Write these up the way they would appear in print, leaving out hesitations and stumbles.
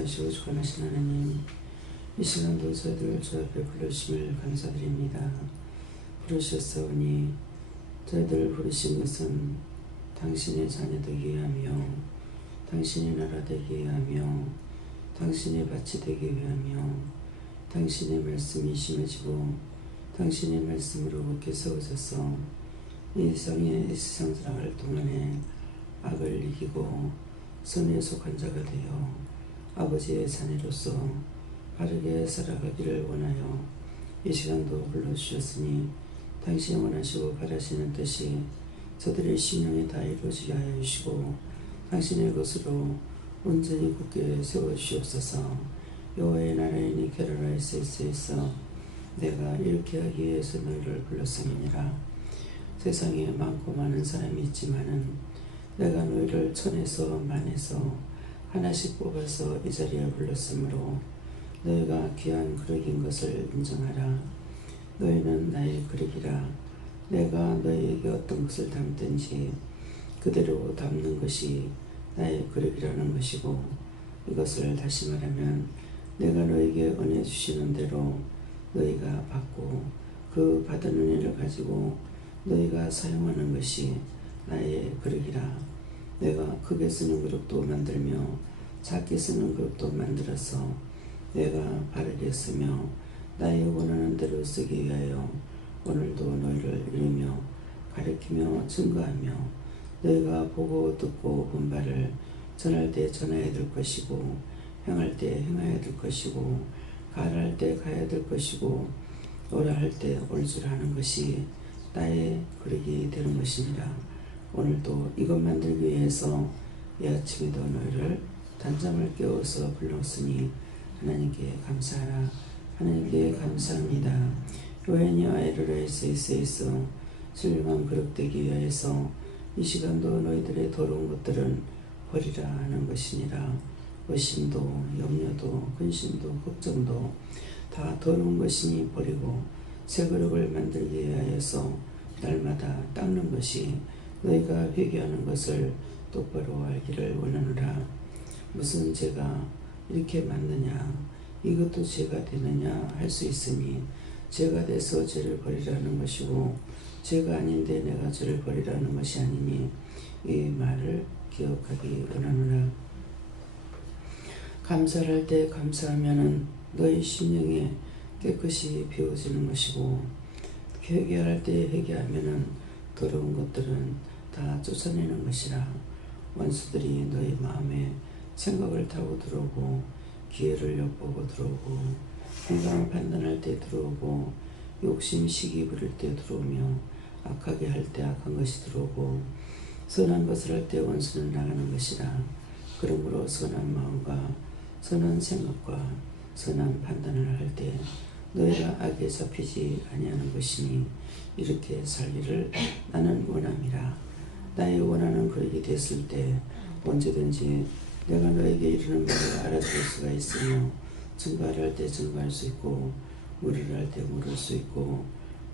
하시고 주관하신 하나님, 이 시간도 저희들 주 앞에 부르심을 감사드립니다. 부르셨사오니 저희들 부르신 것은 당신의 자녀 되기 위하며 당신의 나라 되기 위하며 당신의 밭이 되기 위하며 당신의 말씀이 심해지고 당신의 말씀으로 굳게 세워져서 이 세상 살아갈 동안에 악을 이기고 선에 속한 자가 되어 아버지의 자녀로서 바르게 살아가기를 원하여 이 시간도 불러주셨으니 당신이 원하시고 바라시는 뜻이 저들의 심령에 다 이루어지게 하여 주시고 당신의 것으로 온전히 굳게 세워주시옵소서. 여호와의 나라이니 게라라이스에서 내가 이렇게 하기 위해서 너희를 불렀음이니라. 세상에 많고 많은 사람이 있지만은 내가 너희를 천에서 만에서 하나씩 뽑아서 이 자리에 불렀으므로 너희가 귀한 그릇인 것을 인정하라. 너희는 나의 그릇이라. 내가 너희에게 어떤 것을 담든지 그대로 담는 것이 나의 그릇이라는 것이고, 이것을 다시 말하면 내가 너희에게 은혜 주시는 대로 너희가 받고 그 받은 은혜를 가지고 너희가 사용하는 것이 나의 그릇이라. 내가 크게 쓰는 그릇도 만들며 작게 쓰는 그릇도 만들어서 내가 바르게 쓰며 나의 원하는 대로 쓰기 위하여 오늘도 너희를 이루며 가르치며 증거하며 너희가 보고 듣고 본 바를 전할 때 전해야 될 것이고 행할 때 행해야 될 것이고 가할 때 가야 될 것이고 오라 할 때 올 줄 아는 것이 나의 그릇이 되는 것이니라. 오늘도 이것 만들기 위해서 이 아침에도 너희를 단잠을 깨워서 불렀으니 하나님께 감사하라. 하나님께 감사합니다. 요한이와 에르라이스에서 신령한 그릇 되기 위해서 이 시간도 너희들의 더러운 것들은 버리라 하는 것이니라. 의심도 염려도 근심도 걱정도 다 더러운 것이니 버리고 새 그릇을 만들기 위하여서 날마다 닦는 것이 너희가 회개하는 것을 똑바로 알기를 원하노라. 무슨 죄가 이렇게 많느냐, 이것도 죄가 되느냐 할 수 있으니 죄가 돼서 죄를 버리라는 것이고 죄가 아닌데 내가 죄를 버리라는 것이 아니니 이 말을 기억하기 원하노라. 감사를 할 때 감사하면은 너희 심령에 깨끗이 비워지는 것이고 회개할 때 회개하면은 더러운 것들은 다 쫓아내는 것이라. 원수들이 너희 마음에 생각을 타고 들어오고 기회를 엿보고 들어오고 건강을 판단할 때 들어오고 욕심 시기 부릴 때 들어오며 악하게 할 때 악한 것이 들어오고 선한 것을 할 때 원수는 나가는 것이라. 그러므로 선한 마음과 선한 생각과 선한 판단을 할 때 너희가 악에 잡히지 아니하는 것이니 이렇게 살기를 나는 원함이라. 나의 원하는 그릇이 됐을 때 언제든지 내가 너에게 이르는 말을 알아들을 수가 있으며 증거를 할 때 증거할 수 있고 물으라 할 때 물을 수 있고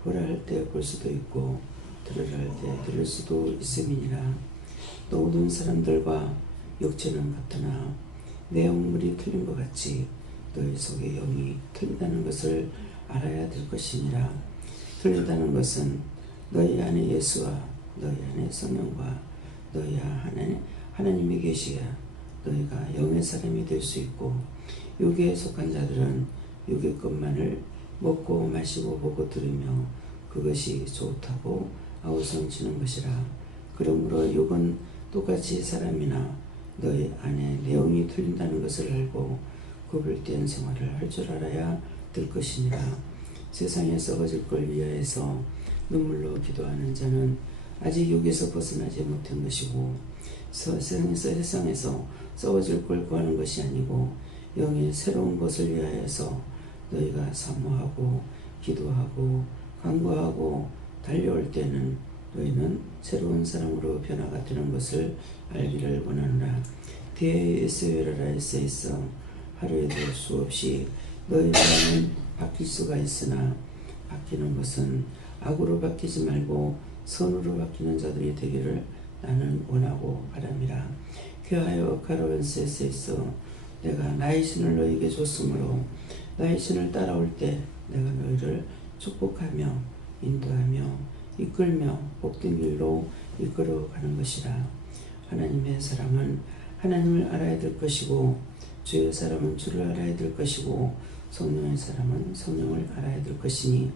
보라 할 때 볼 수도 있고 들으라 할 때 들을 수도 있음이니라. 또 모든 사람들과 육체는 같으나 내용물이 틀린 것 같이 너희 속의 영이 틀리다는 것을 알아야 될 것이니라. 틀리다는 것은 너희 안에 예수와 너희 안에 성령과 너희 안에 하나님이 계시야 너희가 영의 사람이 될 수 있고, 육에 속한 자들은 육의 것만을 먹고 마시고 보고 들으며 그것이 좋다고 아우성치는 것이라. 그러므로 육은 똑같이 사람이나 너희 안에 내용이 틀린다는 것을 알고 구별된 생활을 할 줄 알아야 될 것이니라. 세상에 썩어질 걸 위하여서 눈물로 기도하는 자는 아직 육에서 벗어나지 못한 것이고 세상에서 썩어질 걸 구하는 것이 아니고 영의 새로운 것을 위하여서 너희가 사모하고 기도하고 간구하고 달려올 때는 너희는 새로운 사람으로 변화가 되는 것을 알기를 원하노라. 데에스웨라라에서 하루에도 수없이 너희 마음은 바뀔 수가 있으나 바뀌는 것은 악으로 바뀌지 말고 선으로 바뀌는 자들이 되기를 나는 원하고 바람이라. 귀하여 가라반스에서 내가 나의 신을 너에게 줬으므로 나의 신을 따라올 때 내가 너희를 축복하며 인도하며 이끌며 복된 길로 이끌어가는 것이라. 하나님의 사람은 하나님을 알아야 될 것이고 주의 사람은 주를 알아야 될 것이고 성령의 사람은 성령을 알아야 될 것이니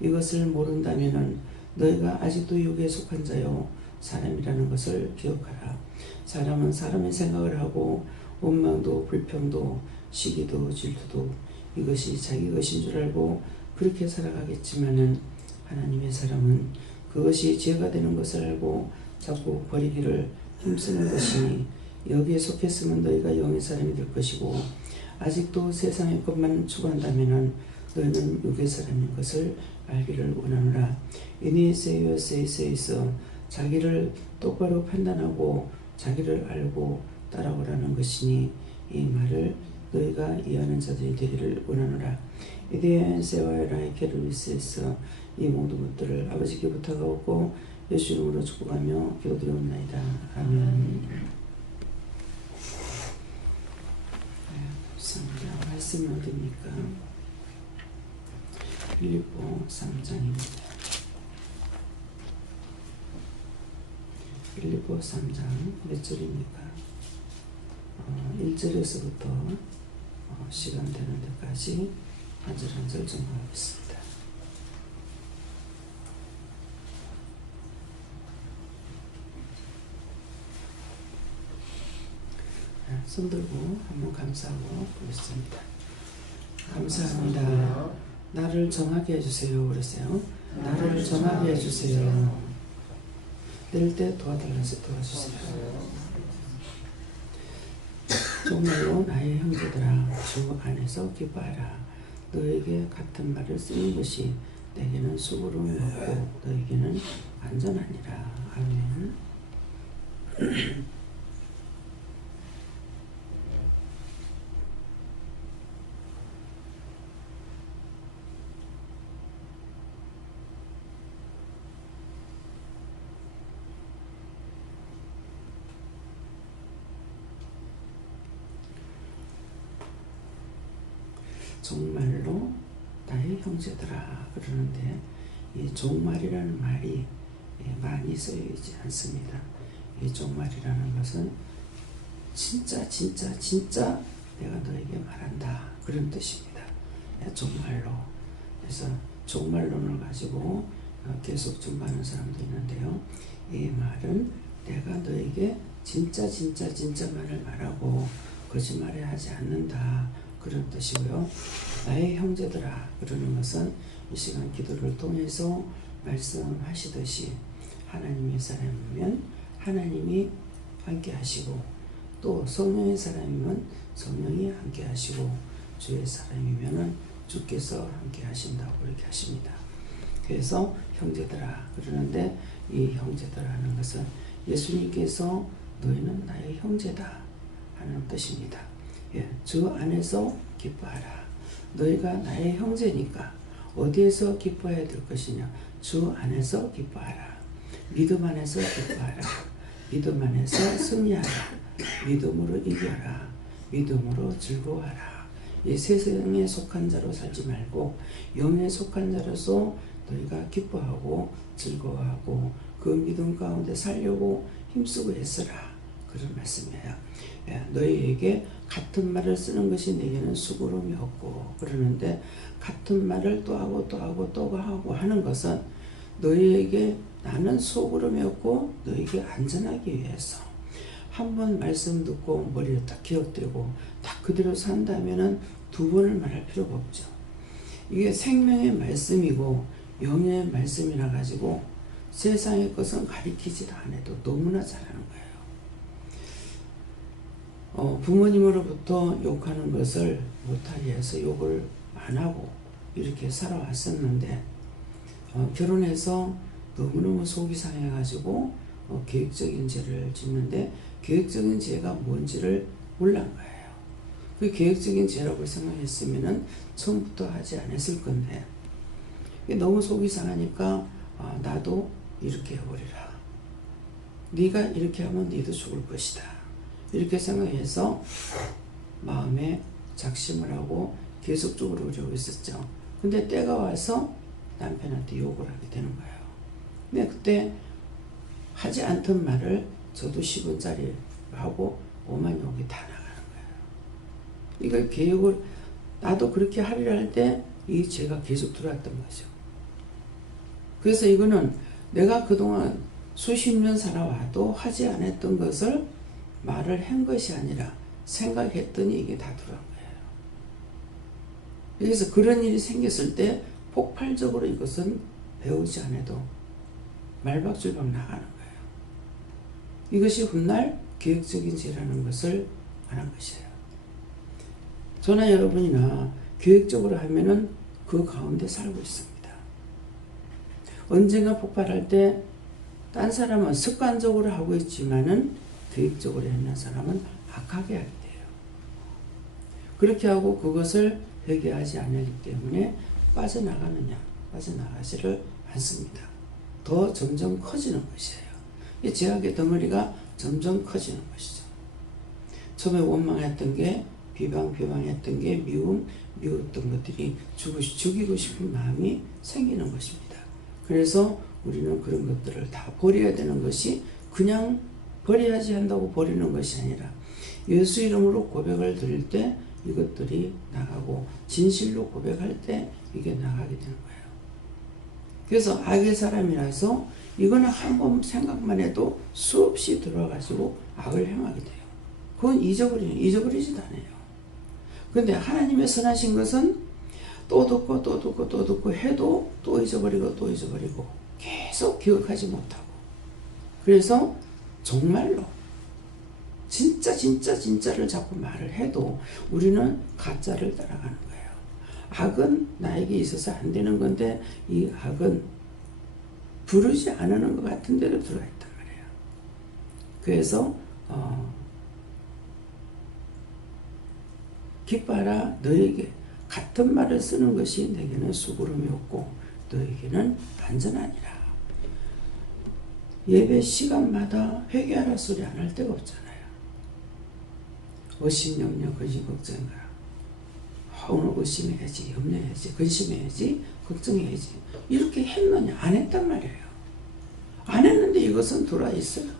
이것을 모른다면 너희가 아직도 육에 속한 자요 사람이라는 것을 기억하라. 사람은 사람의 생각을 하고 원망도 불평도 시기도 질투도 이것이 자기 것인 줄 알고 그렇게 살아가겠지만은 하나님의 사람은 그것이 죄가 되는 것을 알고 자꾸 버리기를 힘쓰는 것이니 여기에 속했으면 너희가 영의 사람이 될 것이고 아직도 세상의 것만 추구한다면 너희는 육의 사람인 것을 알기를 원하노라. 이니 세이서 자기를 똑바로 판단하고 자기를 알고 따라오라는 것이니 이 말을 너희가 이해하는 자들이 되기를 원하노라. 이데엔 세와의 케르비스에서 이 모든 것들을 아버지께 부탁하고 예수 이름으로 축복하며 기도드리옵나이다. 아멘. 감사합니다. 말씀이 어디입니까? 빌립보 3장입니다. 빌립보 3장 몇 절입니까? 1절에서부터 시간 되는 데까지 한 절 한 절 정리하겠습니다. 손 들고 한번 감사하고 보겠습니다. 감사합니다. 나를 정하게 해주세요. 그러세요. 나를 정하게 해주세요. 낼 때 도와달라서 도와주세요. 정말로 나의 형제들아 주 안에서 기뻐하라. 너에게 같은 말을 쓰는 것이 내게는 수고로움이 없고 너에게는 안전하니라. 아멘. 정말로 나의 형제들아 그러는데 이 정말이라는 말이 많이 쓰여지지 않습니다. 이 정말이라는 것은 진짜 내가 너에게 말한다 그런 뜻입니다. 정말로. 그래서 정말론을 가지고 계속 전파하는 사람도 있는데요. 이 말은 내가 너에게 진짜 말을 말하고 거짓말을 하지 않는다 그런 뜻이고요. 나의 형제들아 그러는 것은 이 시간 기도를 통해서 말씀하시듯이 하나님의 사람이면 하나님이 함께 하시고 또 성령의 사람이면 성령이 함께 하시고 주의 사람이면 주께서 함께 하신다고 그렇게 하십니다. 그래서 형제들아 그러는데 이 형제들아라는 것은 예수님께서 너희는 나의 형제다 하는 뜻입니다. 주 안에서 기뻐하라. 너희가 나의 형제니까 어디에서 기뻐해야 될 것이냐? 주 안에서 기뻐하라. 믿음 안에서 기뻐하라. 믿음 안에서 승리하라. 믿음으로 이겨라. 믿음으로 즐거워하라. 이 세상에 속한 자로 살지 말고 영에 속한 자로서 너희가 기뻐하고 즐거워하고 그 믿음 가운데 살려고 힘쓰고 애쓰라. 그런 말씀이에요. 너희에게 같은 말을 쓰는 것이 내게는 수고로움이 없고 그러는데 같은 말을 또 하고 하는 것은 너희에게 나는 수고로움이 없고 너희에게 안전하기 위해서 한 번 말씀 듣고 머리에 딱 기억되고 딱 그대로 산다면은 두 번을 말할 필요가 없죠. 이게 생명의 말씀이고 영의 말씀이라 가지고 세상의 것은 가리키지도 않아도 너무나 잘하는 거예요. 부모님으로부터 욕하는 것을 못하게 해서 욕을 안 하고 이렇게 살아왔었는데 결혼해서 너무너무 속이 상해가지고 계획적인 죄를 짓는데 계획적인 죄가 뭔지를 몰란 거예요. 그 계획적인 죄라고 생각했으면 처음부터 하지 않았을 건데 너무 속이 상하니까 나도 이렇게 해버리라. 네가 이렇게 하면 네도 죽을 것이다. 이렇게 생각해서 마음에 작심을 하고 계속적으로 그러고 있었죠. 근데 때가 와서 남편한테 욕을 하게 되는 거예요. 근데 그때 하지 않던 말을 저도 10원짜리 하고 5만 욕이 다 나가는 거예요. 이걸 계획을 나도 그렇게 하리라 할 때 이 죄가 계속 들어왔던 거죠. 그래서 이거는 내가 그동안 수십 년 살아와도 하지 않았던 것을 말을 한 것이 아니라 생각했더니 이게 다 들어간 거예요. 그래서 그런 일이 생겼을 때 폭발적으로 이것은 배우지 않아도 말박줄박 나가는 거예요. 이것이 훗날 계획적인 죄라는 것을 아는 것이에요. 저나 여러분이나 계획적으로 하면은 그 가운데 살고 있습니다. 언젠가 폭발할 때 딴 사람은 습관적으로 하고 있지만은 계획적으로 했는 사람은 악하게 하게 돼요. 그렇게 하고 그것을 회개하지 않기 때문에 빠져나가지를 않습니다. 더 점점 커지는 것이에요. 이 죄악의 덩어리가 점점 커지는 것이죠. 처음에 원망했던 게 비방했던 게 미웠던 것들이 죽이고 싶은 마음이 생기는 것입니다. 그래서 우리는 그런 것들을 다 버려야 되는 것이 그냥 버려야지 한다고 버리는 것이 아니라 예수 이름으로 고백을 드릴 때 이것들이 나가고 진실로 고백할 때 이게 나가게 되는 거예요. 그래서 악의 사람이라서 이거는 한번 생각만 해도 수없이 들어가지고 악을 행하게 돼요. 그건 잊어버리지도 않아요. 그런데 하나님의 선하신 것은 또 듣고 해도 또 잊어버리고 계속 기억하지 못하고, 그래서 정말로 진짜를 자꾸 말을 해도 우리는 가짜를 따라가는 거예요. 악은 나에게 있어서 안 되는 건데 이 악은 부르지 않는 것 같은 데로 들어가 있단 말이에요. 그래서 기뻐하라, 너에게 같은 말을 쓰는 것이 내게는 수고름이 없고 너에게는 안전하니라. 예배 시간마다 회개하라 소리 안 할 데가 없잖아요. 의심염려 근심 걱정이라. 오늘 의심해야지, 염려해야지, 근심해야지, 걱정해야지. 이렇게 했느냐? 안 했단 말이에요. 안 했는데 이것은 들어와 있어요.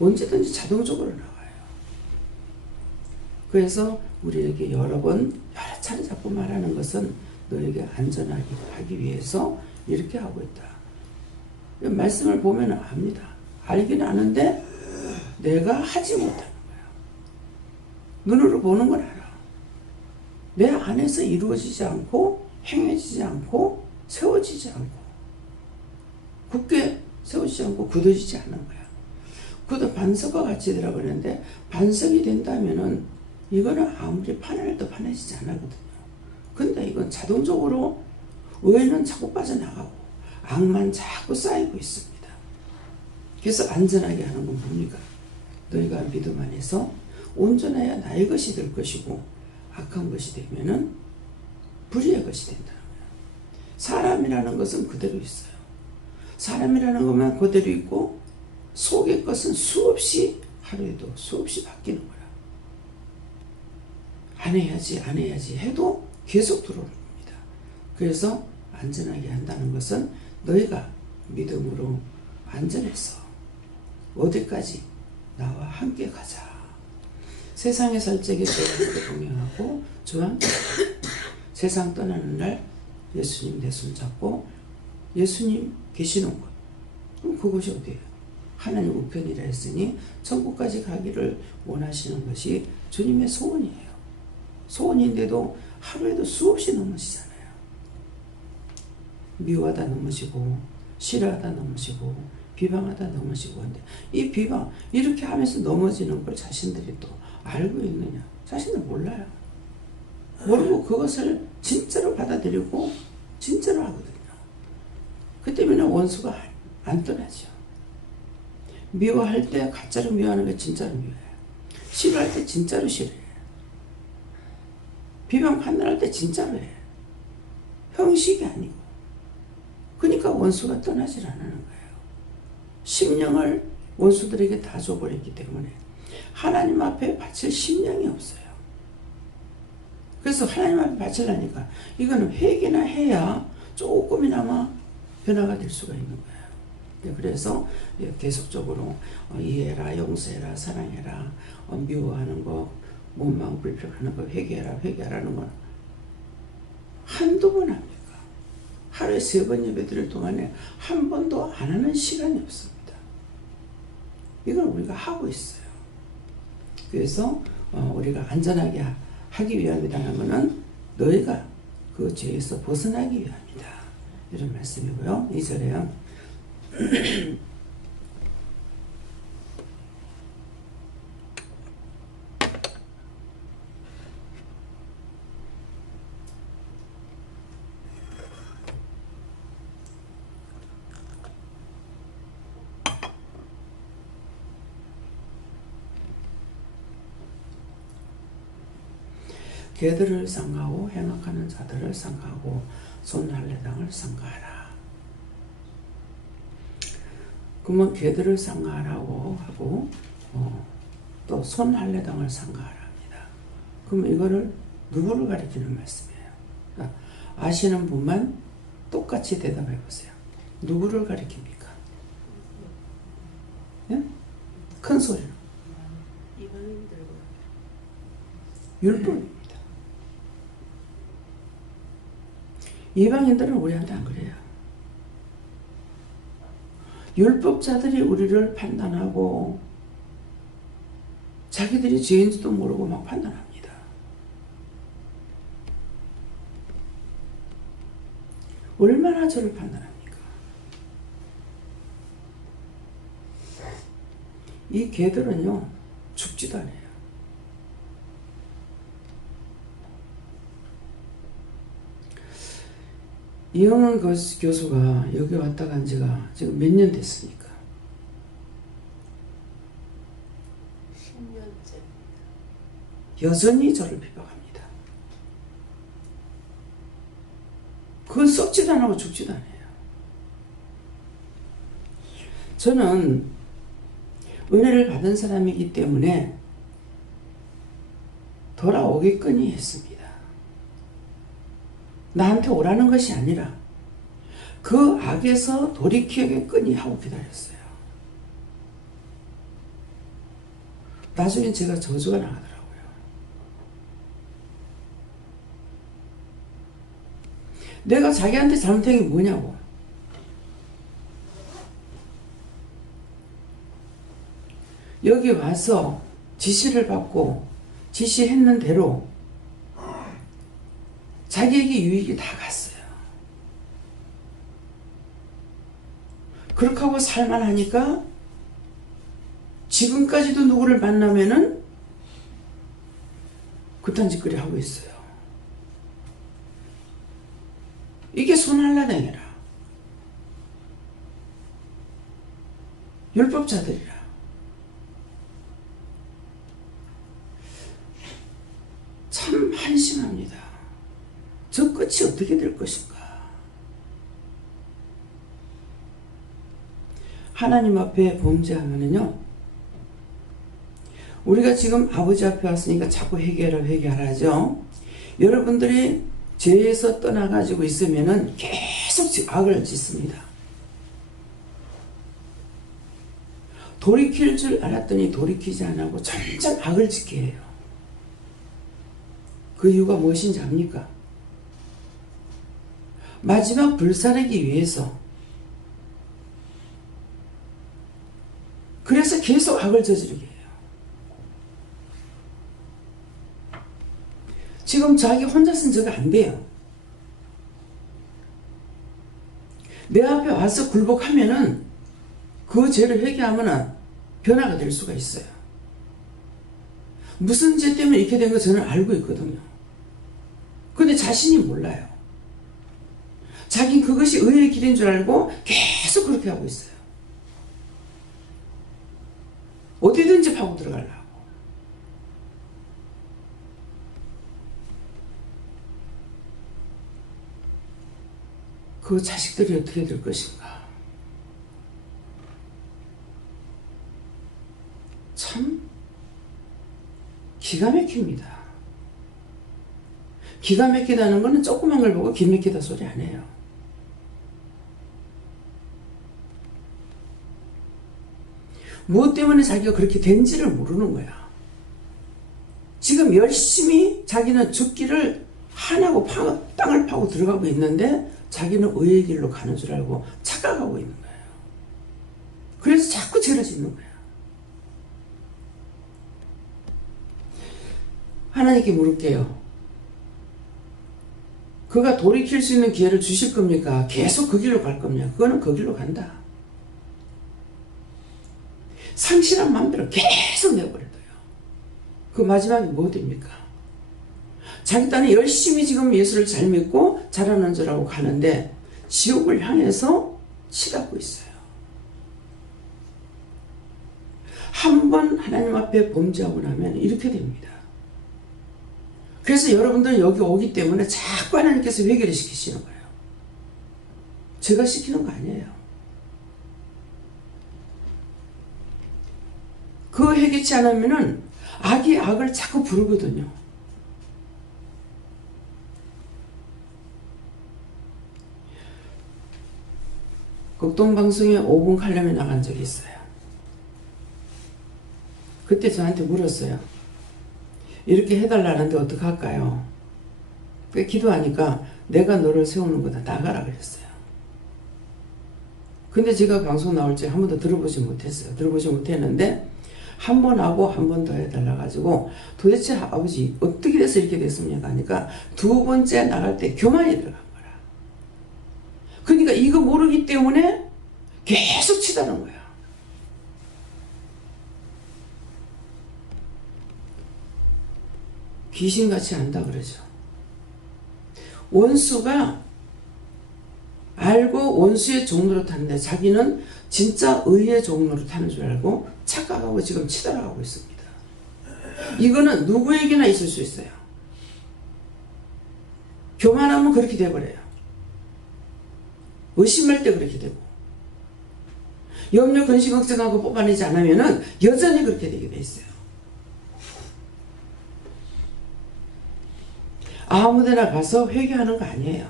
언제든지 자동적으로 나와요. 그래서 우리에게 여러 차례 자꾸 말하는 것은 너에게 안전하게 하기 위해서 이렇게 하고 있다. 말씀을 보면 압니다. 알긴 아는데 내가 하지 못하는 거예요. 눈으로 보는 건 알아. 내 안에서 이루어지지 않고 행해지지 않고 세워지지 않고 굳게 세워지지 않고 굳어지지 않는 거야. 그것도 반석과 같이 되라고 그러는데 반석이 된다면은 이거는 아무리 파내도 파내지지 않거든요. 근데 이건 자동적으로 의는 자꾸 빠져나가고 악만 자꾸 쌓이고 있습니다. 그래서 안전하게 하는 건 뭡니까? 너희가 믿음 안에서 온전해야 나의 것이 될 것이고 악한 것이 되면은 불의의 것이 된다는 거예요. 사람이라는 것은 그대로 있어요. 사람이라는 것만 그대로 있고 속의 것은 수없이 하루에도 수없이 바뀌는 거라. 안 해야지 해도 계속 들어오는 겁니다. 그래서 안전하게 한다는 것은 너희가 믿음으로 안전해서 어디까지 나와 함께 가자. 세상에 살 적에 저와 동행하고 저와 함께 세상 떠나는 날 예수님 내 손 잡고 예수님 계시는 곳. 그럼 그곳이 어디예요? 하나님 우편이라 했으니 천국까지 가기를 원하시는 것이 주님의 소원이에요. 소원인데도 하루에도 수없이 넘으시잖아요. 미워하다 넘으시고 싫어하다 넘으시고 비방하다 넘으시고 한데 이 비방 이렇게 하면서 넘어지는 걸 자신들이 또 알고 있느냐? 자신들 몰라요. 모르고 그것을 진짜로 받아들이고 진짜로 하거든요. 그 때문에 원수가 안 떠나죠. 미워할 때 가짜로 미워하는 게 진짜로 미워해요. 싫어할 때 진짜로 싫어해요. 비방 판단할 때 진짜로 해요. 형식이 아니고. 그러니까 원수가 떠나질 않는 거예요. 심령을 원수들에게 다 줘버렸기 때문에 하나님 앞에 바칠 심령이 없어요. 그래서 하나님 앞에 바치려니까 이거는 회개나 해야 조금이나마 변화가 될 수가 있는 거예요. 그래서 계속적으로 이해해라, 용서해라, 사랑해라, 미워하는 거, 원망 불평하는 거 회개해라, 회개하라는 건 한두 번 합니까? 하루에 3번 예배 드릴 동안에 한 번도 안 하는 시간이 없습니다. 이걸 우리가 하고 있어요. 그래서 우리가 안전하게 하기 위함이라는 것은 너희가 그 죄에서 벗어나기 위함이다. 이런 말씀이고요. 2절에요. 개들을 상가하고 행악하는 자들을 상가하고 손할례당을 상가하라. 그러면 개들을 상가하라고 하고 또 손할례당을 상가하라 합니다. 그럼 이거를 누구를 가리키는 말씀이에요? 그러니까 아시는 분만 똑같이 대답해 보세요. 누구를 가리킵니까? 예? 큰 소리로. 율법입니다. 이방인들은 우리한테 안 그래요. 율법자들이 우리를 판단하고 자기들이 죄인지도 모르고 막 판단합니다. 얼마나 저를 판단합니까? 이 개들은요 죽지도 않아요. 이영은 교수가 여기 왔다 간 지가 지금 몇 년 됐습니까? 10년째. 여전히 저를 비방합니다. 그건 썩지도 않고 죽지도 않아요. 저는 은혜를 받은 사람이기 때문에 돌아오겠거니 했습니다. 나한테 오라는 것이 아니라 그 악에서 돌이키겠거니 하고 기다렸어요. 나중엔 제가 저주가 나가더라고요. 내가 자기한테 잘못한 게 뭐냐고. 여기 와서 지시를 받고 지시했는 대로 자기에게 유익이 다 갔어요. 그렇게 하고 살만하니까 지금까지도 누구를 만나면은 그딴 짓거리 하고 있어요. 이게 손할례당이라. 율법자들이라. 참 한심합니다. 저 끝이 어떻게 될 것인가? 하나님 앞에 범죄하면은요, 우리가 지금 아버지 앞에 왔으니까 자꾸 회개하라 회개하라 하죠. 여러분들이 죄에서 떠나가지고 있으면은 계속 악을 짓습니다. 돌이킬 줄 알았더니 돌이키지 않고 점점 악을 짓게 해요. 그 이유가 무엇인지 압니까? 마지막 불사르기 위해서. 그래서 계속 악을 저지르게 해요. 지금 자기 혼자서는 저거 안 돼요. 내 앞에 와서 굴복하면은 그 죄를 회개하면 변화가 될 수가 있어요. 무슨 죄 때문에 이렇게 된 거 저는 알고 있거든요. 근데 자신이 몰라요. 자긴 그것이 의의 길인 줄 알고 계속 그렇게 하고 있어요. 어디든지 파고 들어가려고. 그 자식들이 어떻게 될 것인가. 참 기가 막힙니다. 기가 막히다는 거는 조그만 걸 보고 기가 막히다 소리 안 해요. 무엇 때문에 자기가 그렇게 된지를 모르는 거야. 지금 열심히 자기는 죽기를 하나고 땅을 파고 들어가고 있는데 자기는 의의 길로 가는 줄 알고 착각하고 있는 거예요. 그래서 자꾸 죄를 짓는 거야. 하나님께 물을게요. 그가 돌이킬 수 있는 기회를 주실 겁니까? 계속 그 길로 갈 겁니까? 그거는 그 길로 간다. 상실한 마음대로 계속 내버려둬요. 그 마지막에 뭐 됩니까? 자기 딴에 열심히 지금 예수를 잘 믿고 잘하는 줄 알고 가는데 지옥을 향해서 치닫고 있어요. 한번 하나님 앞에 범죄하고 나면 이렇게 됩니다. 그래서 여러분들은 여기 오기 때문에 자꾸 하나님께서 회개를 시키시는 거예요. 제가 시키는 거 아니에요. 그 회개치 않으면은 악이 악을 자꾸 부르거든요. 극동방송에 5분 칼럼에 나간 적이 있어요. 그때 저한테 물었어요. 이렇게 해달라는데 어떡할까요? 기도하니까 내가 너를 세우는 거다. 나가라 그랬어요. 근데 제가 방송 나올 때 한 번도 들어보지 못했어요. 들어보지 못했는데 한 번 하고 한 번 더 해달라 가지고 도대체 아버지 어떻게 돼서 이렇게 됐습니까? 하니까 두 번째 나갈 때 교만이 들어간 거라. 그러니까 이거 모르기 때문에 계속 치다는 거야. 귀신같이 안다 그러죠. 원수가 알고 원수의 종로로 타는데 자기는 진짜 의의 종로로 타는 줄 알고 착각하고 지금 치달아가고 있습니다. 이거는 누구에게나 있을 수 있어요. 교만하면 그렇게 돼버려요. 의심할 때 그렇게 되고 염려 근심 걱정하고 뽑아내지 않으면 여전히 그렇게 되게 돼 있어요. 아무데나 가서 회개하는 거 아니에요.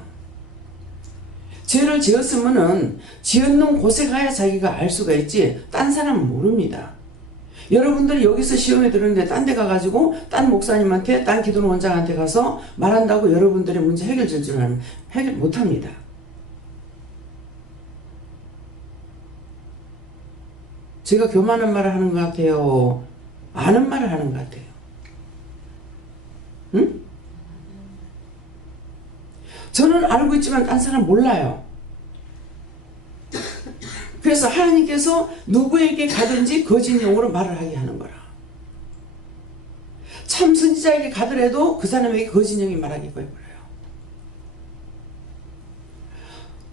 죄를 지었으면은 지은 곳에 가야 자기가 알 수가 있지 딴 사람은 모릅니다. 여러분들이 여기서 시험에 들었는데 딴 데 가가지고 딴 목사님한테 딴 기도 원장한테 가서 말한다고 여러분들의 문제 해결될 줄 알면 해결 못합니다. 제가 교만한 말을 하는 것 같아요? 아는 말을 하는 것 같아요? 응? 저는 알고 있지만 딴 사람 몰라요. 그래서 하나님께서 누구에게 가든지 거짓 용으로 말을 하게 하는 거라. 참 선지자에게 가더라도 그 사람에게 거짓 용이 말하게 해버려요.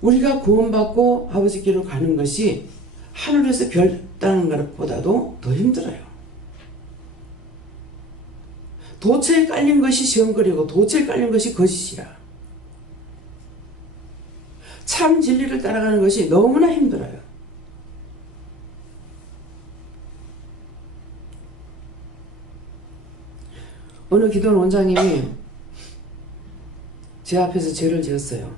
우리가 구원받고 아버지께로 가는 것이 하늘에서 별 따는 것보다도 더 힘들어요. 도처에 깔린 것이 시험거리고 도처에 깔린 것이 거짓이라. 참 진리를 따라가는 것이 너무나 힘들어요. 어느 기도원 원장님이 제 앞에서 죄를 지었어요.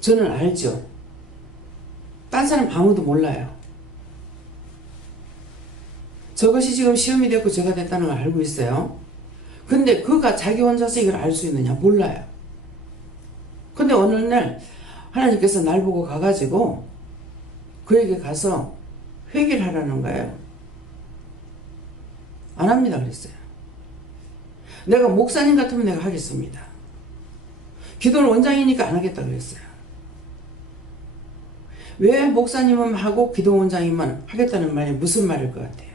저는 알죠. 딴 사람 아무도 몰라요. 저것이 지금 시험이 됐고 죄가 됐다는 걸 알고 있어요. 근데 그가 자기 혼자서 이걸 알 수 있느냐? 몰라요. 근데 어느 날 하나님께서 날 보고 가가지고 그에게 가서 회개를 하라는 거예요. 안 합니다 그랬어요. 내가 목사님 같으면 내가 하겠습니다. 기도는 원장이니까 안 하겠다 그랬어요. 왜 목사님은 하고 기도 원장이만 하겠다는 말이 무슨 말일 것 같아요?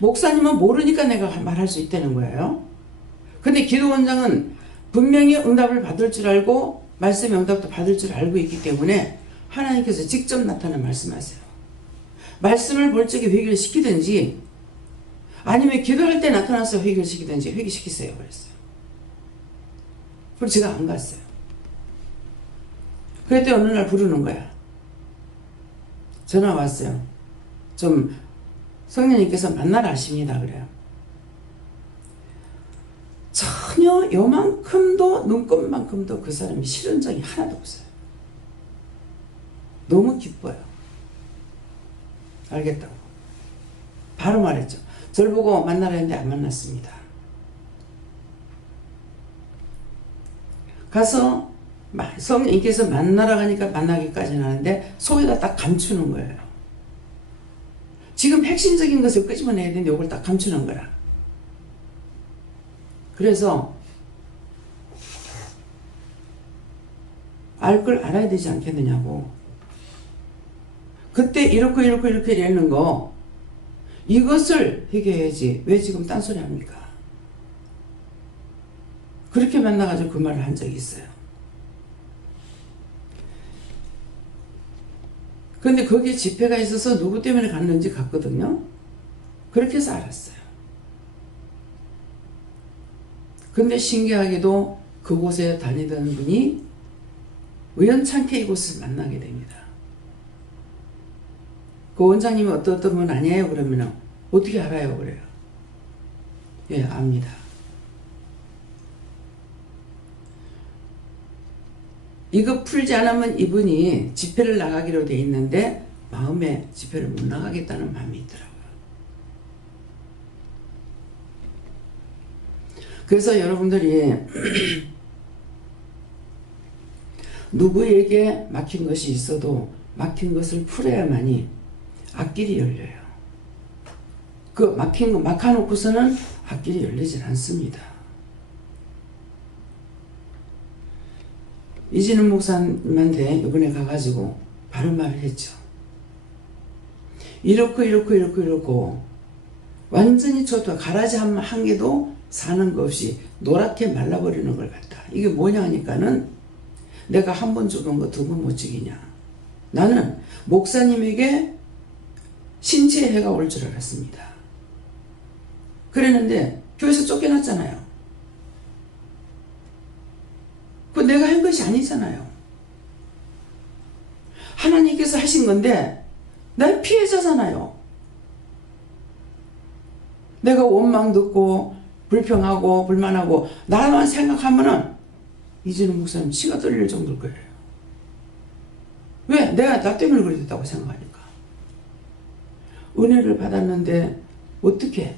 목사님은 모르니까 내가 말할 수 있다는 거예요. 근데 기도 원장은 분명히 응답을 받을 줄 알고 말씀의 응답도 받을 줄 알고 있기 때문에 하나님께서 직접 나타나 말씀하세요. 말씀을 볼 적에 회개를 시키든지 아니면 기도할 때 나타나서 회개를 시키든지 회개시키세요 그랬어요. 그리고 제가 안 갔어요. 그랬더니 어느 날 부르는 거야. 전화 왔어요. 좀 성령님께서 만나라 하십니다 그래요. 전혀 요만큼도 눈곱만큼도 그 사람이 싫은 적이 하나도 없어요. 너무 기뻐요. 알겠다고. 바로 말했죠. 저를 보고 만나라 했는데 안 만났습니다. 가서 성령님께서 만나러 가니까 만나기까지는 하는데 속에다 딱 감추는 거예요. 지금 핵심적인 것을 끄집어내야 되는데 이걸 딱 감추는 거라. 그래서 알 걸 알아야 되지 않겠느냐고. 그때 이렇게 이러는 거 이것을 해결해야지 왜 지금 딴소리 합니까? 그렇게 만나가지고 그 말을 한 적이 있어요. 근데 거기에 집회가 있어서 누구 때문에 갔는지 갔거든요. 그렇게 해서 알았어요. 근데 신기하게도 그곳에 다니던 분이 우연찮게 이곳을 만나게 됩니다. 그 원장님이 어떤 분 아니에요? 그러면 어떻게 알아요? 그래요. 예, 압니다. 이거 풀지 않으면 이분이 집회를 나가기로 돼 있는데 마음에 집회를 못 나가겠다는 마음이 있더라고요. 그래서 여러분들이 누구에게 막힌 것이 있어도 막힌 것을 풀어야만이 앞길이 열려요. 그 막힌 거 막아놓고서는 앞길이 열리질 않습니다. 이진우 목사님한테 이번에 가가지고 바른 말을 했죠. 이렇고 완전히 저도 가라지 한 개도 사는 것 없이 노랗게 말라버리는 걸 같다. 이게 뭐냐 하니까는 내가 한 번 죽은 거 두 번 못 죽이냐. 나는 목사님에게 신체의 해가 올 줄 알았습니다. 그랬는데 교회에서 쫓겨났잖아요. 그 내가 한 것이 아니잖아요. 하나님께서 하신 건데 난 피해자잖아요. 내가 원망 듣고 불평하고 불만하고 나만 생각하면은 이진우 목사님 치가 떨릴 정도일 거예요. 왜? 내가 나 때문에 그래 됐다고 생각하니까. 은혜를 받았는데 어떻게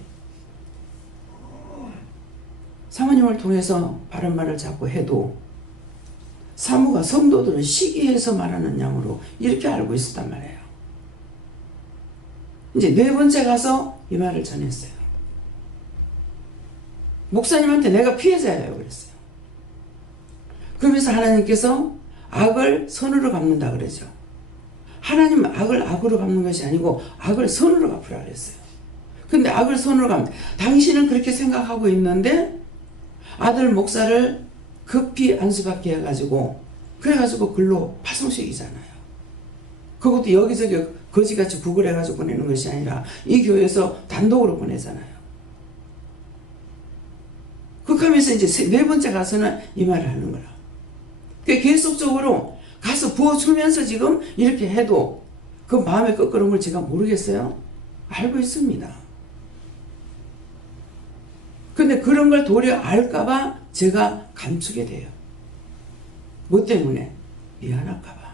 사모님을 통해서 바른 말을 자꾸 해도 사모가 성도들은 시기해서 말하는 양으로 이렇게 알고 있었단 말이에요. 이제 네 번째 가서 이 말을 전했어요. 목사님한테 내가 피해자예요 그랬어요. 그러면서 하나님께서 악을 선으로 갚는다 그러죠. 하나님은 악을 악으로 갚는 것이 아니고 악을 선으로 갚으라 그랬어요. 근데 악을 선으로 갚는다. 당신은 그렇게 생각하고 있는데 아들 목사를 급히 안수받게 해가지고 그래가지고 글로 파송식이잖아요. 그것도 여기저기 거지같이 구글해가지고 보내는 것이 아니라 이 교회에서 단독으로 보내잖아요. 그렇게 하면서 이제 네 번째 가서는 이 말을 하는 거라. 계속적으로 가서 부어주면서 지금 이렇게 해도 그 마음의 끄끄러움을 제가 모르겠어요? 알고 있습니다. 근데 그런 걸 도리어 알까봐 제가 감추게 돼요. 뭐 때문에? 미안할까봐.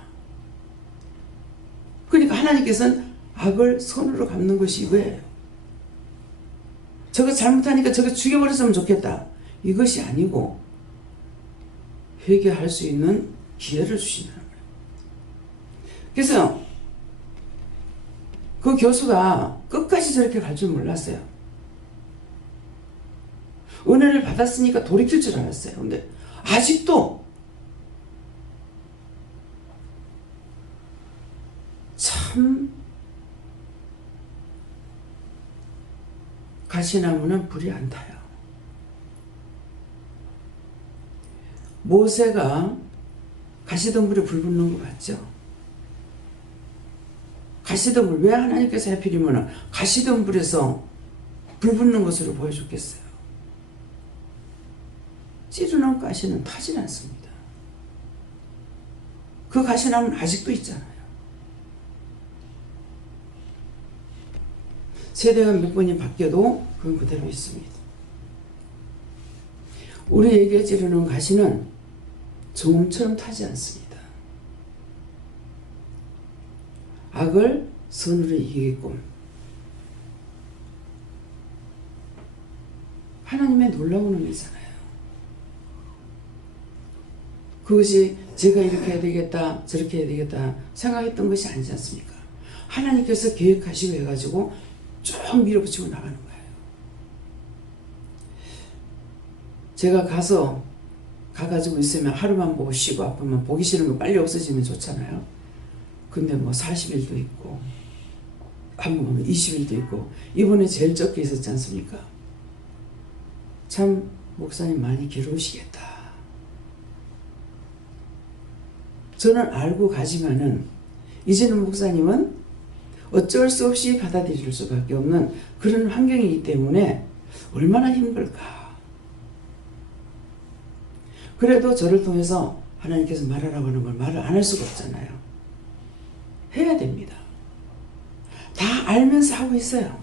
그러니까 하나님께서는 악을 선으로 갚는 것이 이거예요. 저거 잘못하니까 저거 죽여버렸으면 좋겠다. 이것이 아니고 회개할 수 있는 기회를 주시는 거예요. 그래서 그 교수가 끝까지 저렇게 갈 줄 몰랐어요. 은혜를 받았으니까 돌이킬 줄 알았어요. 근데 아직도 참 가시나무는 불이 안 타요. 모세가 가시덤불에 불 붙는 거 맞죠? 가시덤불 왜 하나님께서 하필이면 가시덤불에서 불 붙는 것으로 보여줬겠어요? 찌르는 가시는 타질 않습니다. 그 가시나무는 아직도 있잖아요. 세대가 몇 번이 바뀌어도 그건 그대로 있습니다. 우리에게 찌르는 가시는 정음처럼 타지 않습니다. 악을 선으로 이기게끔 하나님의 놀라운 은혜잖아요. 그것이 제가 이렇게 해야 되겠다 저렇게 해야 되겠다 생각했던 것이 아니지 않습니까? 하나님께서 계획하시고 해가지고 쭉 밀어붙이고 나가는 거예요. 제가 가가지고 있으면 하루만 보고 쉬고 아프면 보기 싫은 거 빨리 없어지면 좋잖아요. 근데 뭐 40일도 있고 한 번 20일도 있고 이번에 제일 적게 있었지 않습니까? 참 목사님 많이 괴로우시겠다. 저는 알고 가지만은 이제는 목사님은 어쩔 수 없이 받아들일 수밖에 없는 그런 환경이기 때문에 얼마나 힘들까. 그래도 저를 통해서 하나님께서 말하라고 하는 걸 말을 안 할 수가 없잖아요. 해야 됩니다. 다 알면서 하고 있어요.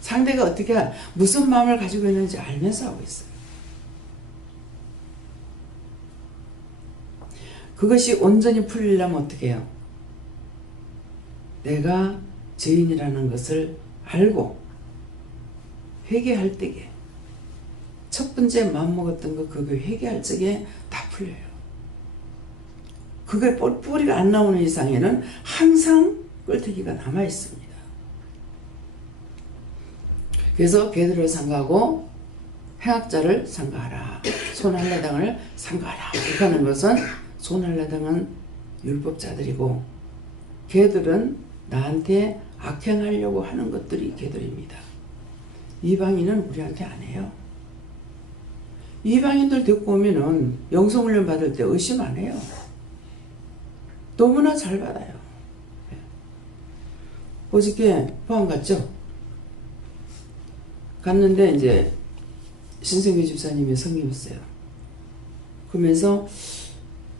상대가 어떻게 무슨 마음을 가지고 있는지 알면서 하고 있어요. 그것이 온전히 풀리려면 어떻게 해요? 내가 죄인이라는 것을 알고 회개할 때에 첫 번째 마음먹었던 거 그거 회개할 적에 다 풀려요. 그게 뿌리가 안 나오는 이상에는 항상 꿀태기가 남아있습니다. 그래서 베드로를 상가하고 행악자를 상가하라. 손할례당을 상가하라. 이렇게 하는 것은 손할례당은 율법자들이고 걔들은 나한테 악행하려고 하는 것들이 걔들입니다. 이방인은 우리한테 안 해요. 이방인들 데리고 오면은 영성훈련 받을 때 의심 안 해요. 너무나 잘 받아요. 어저께 포항 갔죠? 갔는데 이제 신성규 집사님이 성김했어요. 그러면서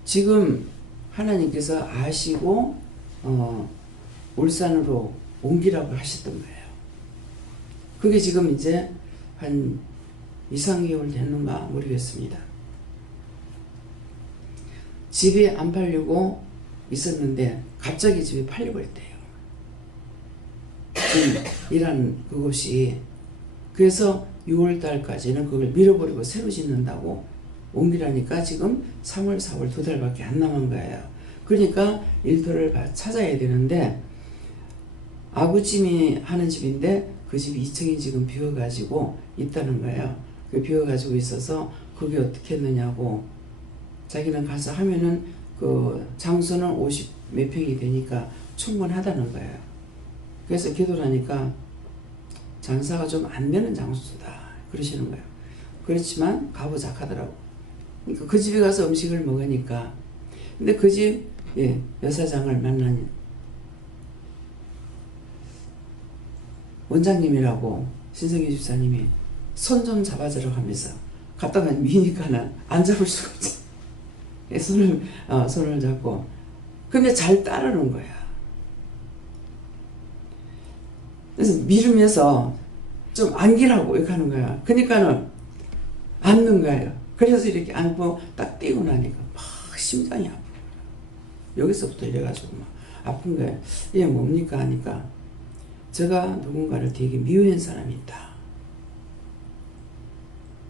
지금 하나님께서 아시고 울산으로 옮기라고 하셨던 거예요. 그게 지금 이제 한 2, 3개월 됐는가 모르겠습니다. 집이 안 팔리고 있었는데 갑자기 집이 팔려버렸대요. 지금 일하는 그곳이. 그래서 6월달까지는 그걸 밀어버리고 새로 짓는다고 옮기라니까 지금 3월, 4월 2달밖에 안 남은 거예요. 그러니까 일터를 찾아야 되는데 아구찜이 하는 집인데 그 집이 2층이 지금 비어가지고 있다는 거예요. 그 비어가지고 있어서 그게 어떻게 했느냐고 자기는 가서 하면은 그 장소는 50 몇 평이 되니까 충분하다는 거예요. 그래서 기도를 하니까 장사가 좀 안 되는 장소다 그러시는 거예요. 그렇지만 가보자 하더라고. 그러니까 그 집에 가서 음식을 먹으니까 근데 그 집 여사장을 만난 원장님이라고 신성기 집사님이 손 좀 잡아주라고 하면서 갔다가 미니까는 안 잡을 수가 없지. 손을 잡고 근데 잘 따르는 거야. 그래서 미루면서 좀 안기라고 이렇게 하는 거야. 그러니까는 앉는 거예요. 그래서 이렇게 앉고 딱 띄고 나니까 막 심장이 아프고 여기서부터 이래가지고 막 아픈 거예요. 이게 뭡니까 하니까 제가 누군가를 되게 미워한 사람이 있다.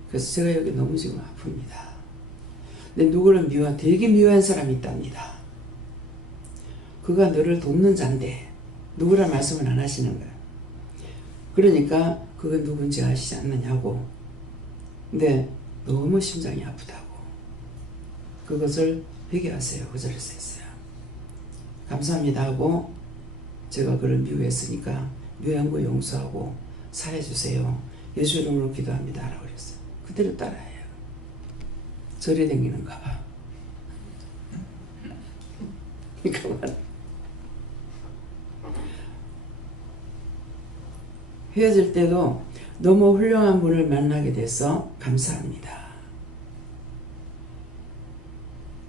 그래서 제가 여기 너무 지금 아픕니다. 근데 누구를 되게 미워한 사람이 있답니다. 그가 너를 돕는 자인데 누구라 말씀을 안 하시는 거예요. 그러니까 그건 누군지 아시지 않느냐고. 근데 너무 심장이 아프다고. 그것을 회개하세요. 거절해서 했어요. 감사합니다 하고 제가 그를 미워했으니까 미워한 거 용서하고 사해주세요. 예수 이름으로 기도합니다 라고 그랬어요. 그대로 따라해요. 절이 댕기는가 봐. 그러니까 헤어질 때도 너무 훌륭한 분을 만나게 돼서 감사합니다.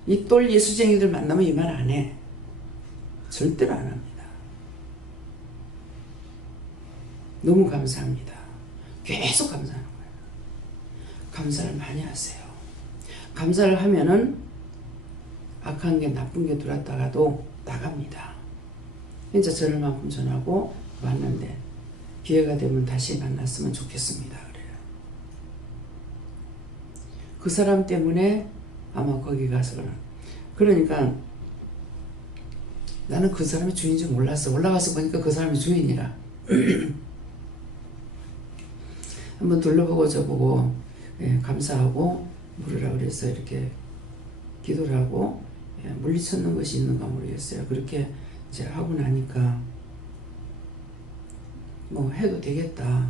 이 똘 예수쟁이들 만나면 이 말 안 해. 절대로 안 합니다. 너무 감사합니다. 계속 감사하는 거예요. 감사를 많이 하세요. 감사를 하면은 악한 게 나쁜 게 들어왔다가도 나갑니다. 진짜 전을만큼 전하고 왔는데 기회가 되면 다시 만났으면 좋겠습니다. 그래요. 그 사람 때문에 아마 거기 가서 그러니까 나는 그 사람이 주인인지 몰랐어. 올라가서 보니까 그 사람이 주인이라. 한번 둘러보고 저보고 감사하고 물으라 그래서 이렇게 기도를 하고 물리쳤는 것이 있는가 모르겠어요. 그렇게 이제 하고 나니까 뭐 해도 되겠다.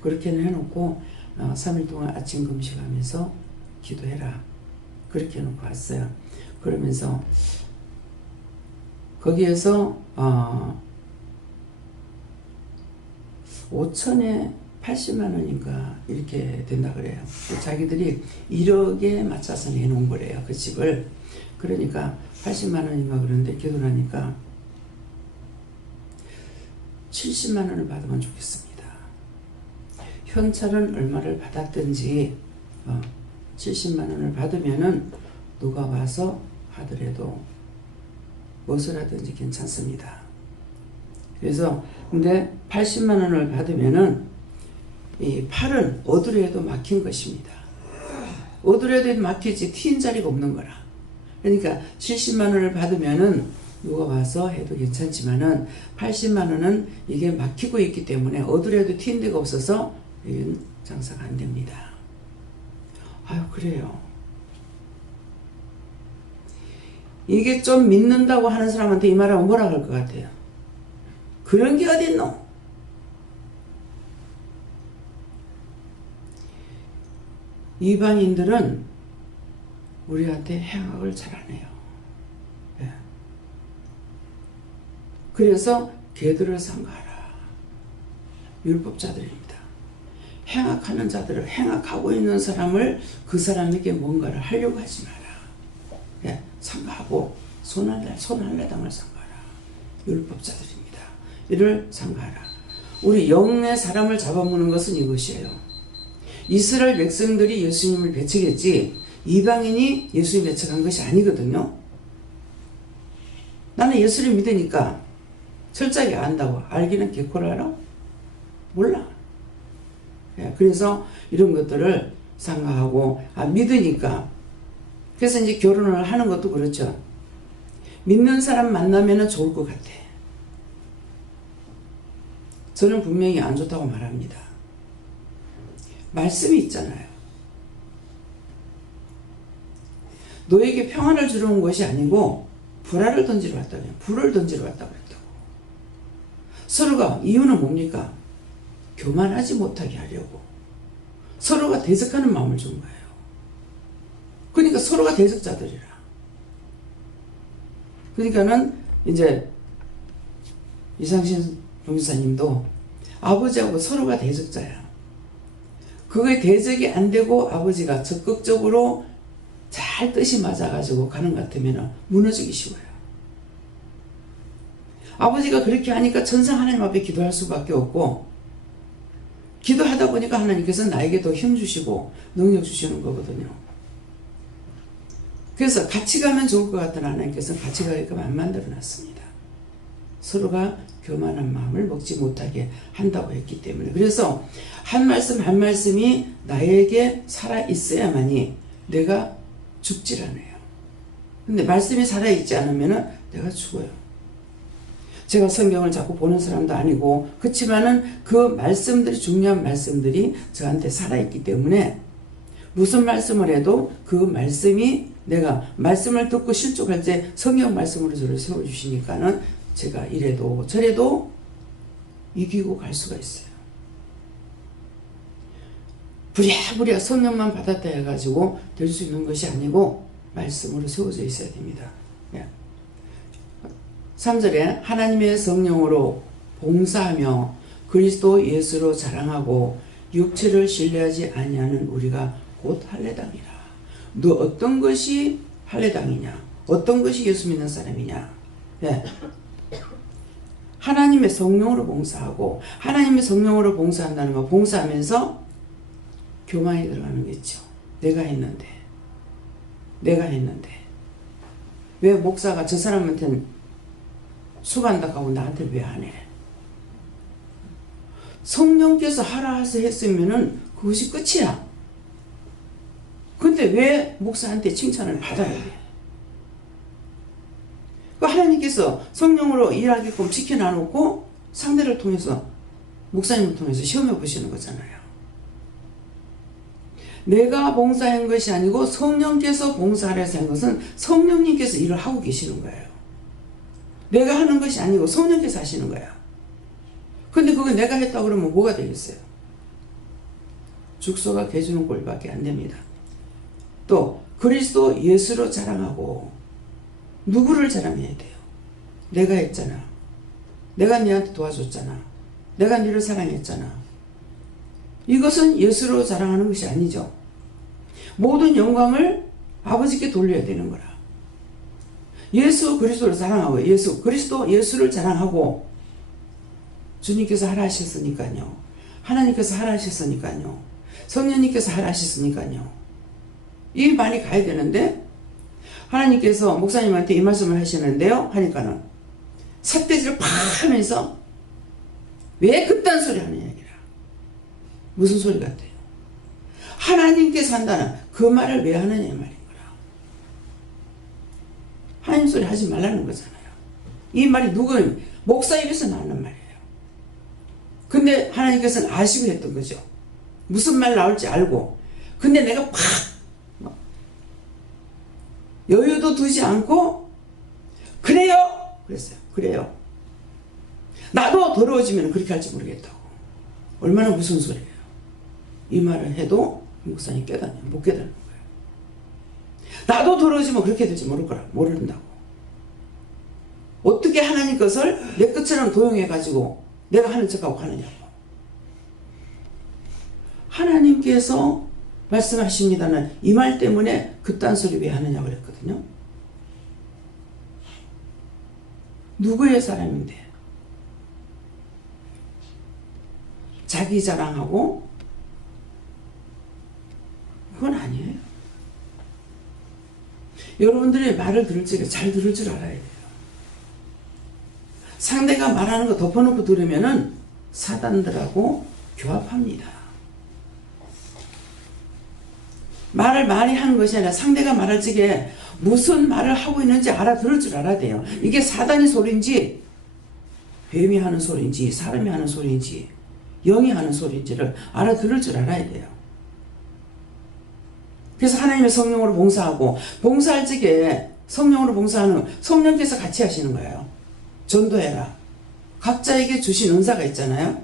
그렇게는 해놓고 3일 동안 아침 금식하면서 기도해라. 그렇게 해놓고 왔어요. 그러면서 거기에서 5천에 80만 원인가 이렇게 된다 그래요. 자기들이 1억에 맞춰서 내놓은 거래요. 그 집을. 그러니까 80만 원인가 그러는데 기도를 하니까 70만 원을 받으면 좋겠습니다. 현찰은 얼마를 받았든지 70만 원을 받으면은 누가 와서 하더라도 무엇을 하든지 괜찮습니다. 그래서 근데 80만 원을 받으면은 이 팔은 어디로라도 막힌 것입니다. 어디로라도 막히지 튀인 자리가 없는 거라. 그러니까 70만 원을 받으면은 누가 와서 해도 괜찮지만은 80만 원은 이게 막히고 있기 때문에 어디라도 튄 데가 없어서 이건 장사가 안 됩니다. 아유 그래요. 이게 좀 믿는다고 하는 사람한테 이 말하면 뭐라 할 것 같아요? 그런 게 어딨노? 이방인들은 우리한테 행악을 잘 안 해요. 예. 그래서 개들을 삼가하라. 율법자들입니다. 행악하는 자들을, 행악하고 있는 사람을 그 사람에게 뭔가를 하려고 하지 마라. 예. 삼가하고 손할례당을 삼가하라. 율법자들입니다. 이를 삼가하라. 우리 영의 사람을 잡아먹는 것은 이것이에요. 이스라엘 백성들이 예수님을 배척했지 이방인이 예수님 배척한 것이 아니거든요. 나는 예수를 믿으니까 철저하게 안다고. 알기는 개코를 알아? 몰라. 그래서 이런 것들을 생각하고 믿으니까. 그래서 이제 결혼을 하는 것도 그렇죠. 믿는 사람 만나면 좋을 것 같아. 저는 분명히 안 좋다고 말합니다. 말씀이 있잖아요. 너에게 평안을 주러 온 것이 아니고 불화를 던지러 왔다. 불을 던지러 왔다 그랬다고. 서로가 이유는 뭡니까? 교만하지 못하게 하려고. 서로가 대적하는 마음을 준 거예요. 그러니까 서로가 대적자들이라. 그러니까는 이제 이상신 봉지사님도 아버지하고 서로가 대적자야. 그거에 대적이 안 되고 아버지가 적극적으로 잘 뜻이 맞아가지고 가는 것 같으면 무너지기 쉬워요. 아버지가 그렇게 하니까 천상 하나님 앞에 기도할 수밖에 없고 기도하다 보니까 하나님께서 나에게 더 힘 주시고 능력 주시는 거거든요. 그래서 같이 가면 좋을 것 같은 하나님께서는 같이 가게끔 안 만들어 놨습니다. 서로가 교만한 마음을 먹지 못하게 한다고 했기 때문에. 그래서 한 말씀 한 말씀이 나에게 살아있어야만이 내가 죽질 않아요. 근데 말씀이 살아있지 않으면 내가 죽어요. 제가 성경을 자꾸 보는 사람도 아니고 그렇지만은 그 말씀들이 중요한 말씀들이 저한테 살아있기 때문에 무슨 말씀을 해도 그 말씀이 내가 말씀을 듣고 실족할 때 성경 말씀으로 저를 세워주시니까는 제가 이래도 저래도 이기고 갈 수가 있어요. 부랴부랴 성령만 받았다 해가지고 될 수 있는 것이 아니고 말씀으로 세워져 있어야 됩니다. 3절에 하나님의 성령으로 봉사하며 그리스도 예수로 자랑하고 육체를 신뢰하지 아니하는 우리가 곧 할례당이라. 너 어떤 것이 할례당이냐? 어떤 것이 예수 믿는 사람이냐? 하나님의 성령으로 봉사하고 하나님의 성령으로 봉사한다는 거 봉사하면서 교만이 들어가는 거죠. 내가 했는데 내가 했는데 왜 목사가 저 사람한테는 수고한다고 하고 나한테 왜 안 해? 성령께서 하라 해서 했으면은 그것이 끝이야. 근데 왜 목사한테 칭찬을 받아야 돼? 그 하나님께서 성령으로 일하게끔 지켜놔놓고 상대를 통해서 목사님을 통해서 시험해 보시는 거잖아요. 내가 봉사한 것이 아니고 성령께서 봉사하라 해서 한 것은 성령님께서 일을 하고 계시는 거예요. 내가 하는 것이 아니고 성령께서 하시는 거야. 근데 그거 내가 했다고 그러면 뭐가 되겠어요? 죽소가 개주는 꼴밖에 안 됩니다. 또 그리스도 예수로 자랑하고 누구를 자랑해야 돼요? 내가 했잖아. 내가 네한테 도와줬잖아. 내가 네를 사랑했잖아. 이것은 예수로 자랑하는 것이 아니죠. 모든 영광을 아버지께 돌려야 되는 거라. 예수 그리스도를 자랑하고 예수 그리스도 예수를 자랑하고 주님께서 하라 하셨으니까요. 하나님께서 하라 하셨으니까요. 성령님께서 하라 하셨으니까요. 이 말이 가야 되는데 하나님께서 목사님한테 이 말씀을 하시는데요. 하니까는 삿대질을 팍 하면서 왜 그딴 소리 하느냐 얘기라. 무슨 소리 같아요? 하나님께서 한다는 그 말을 왜 하느냐 이 말인 거라. 하나님 소리 하지 말라는 거잖아요. 이 말이 누구 목사 입에서 나오는 말이에요. 근데 하나님께서는 아시고 했던 거죠. 무슨 말 나올지 알고. 근데 내가 팍 여유도 두지 않고 그래요. 그랬어요. 그래요. 나도 더러워지면 그렇게 할지 모르겠다고. 얼마나 무슨 소리예요. 이 말을 해도 목사님 깨닫냐 못 깨닫는 거예요. 나도 더러워지면 그렇게 될지 모른다고. 어떻게 하나님 것을 내 것처럼 도용해가지고 내가 하는 척하고 하느냐고. 하나님께서 말씀하십니다는 이 말 때문에 그딴 소리 왜 하느냐고 그랬거든요. 누구의 사람인데 자기 자랑하고 그건 아니에요. 여러분들이 말을 들을 적에 잘 들을 줄 알아야 돼요. 상대가 말하는 거 덮어놓고 들으면은 사단들하고 교합합니다. 말을 많이 하는 것이 아니라 상대가 말할 적에 무슨 말을 하고 있는지 알아들을 줄 알아야 돼요. 이게 사단의 소리인지 뱀이 하는 소리인지 사람이 하는 소리인지 영이 하는 소리인지를 알아들을 줄 알아야 돼요. 그래서 하나님의 성령으로 봉사하고 봉사할 적에 성령으로 봉사하는 성령께서 같이 하시는 거예요. 전도해라. 각자에게 주신 은사가 있잖아요.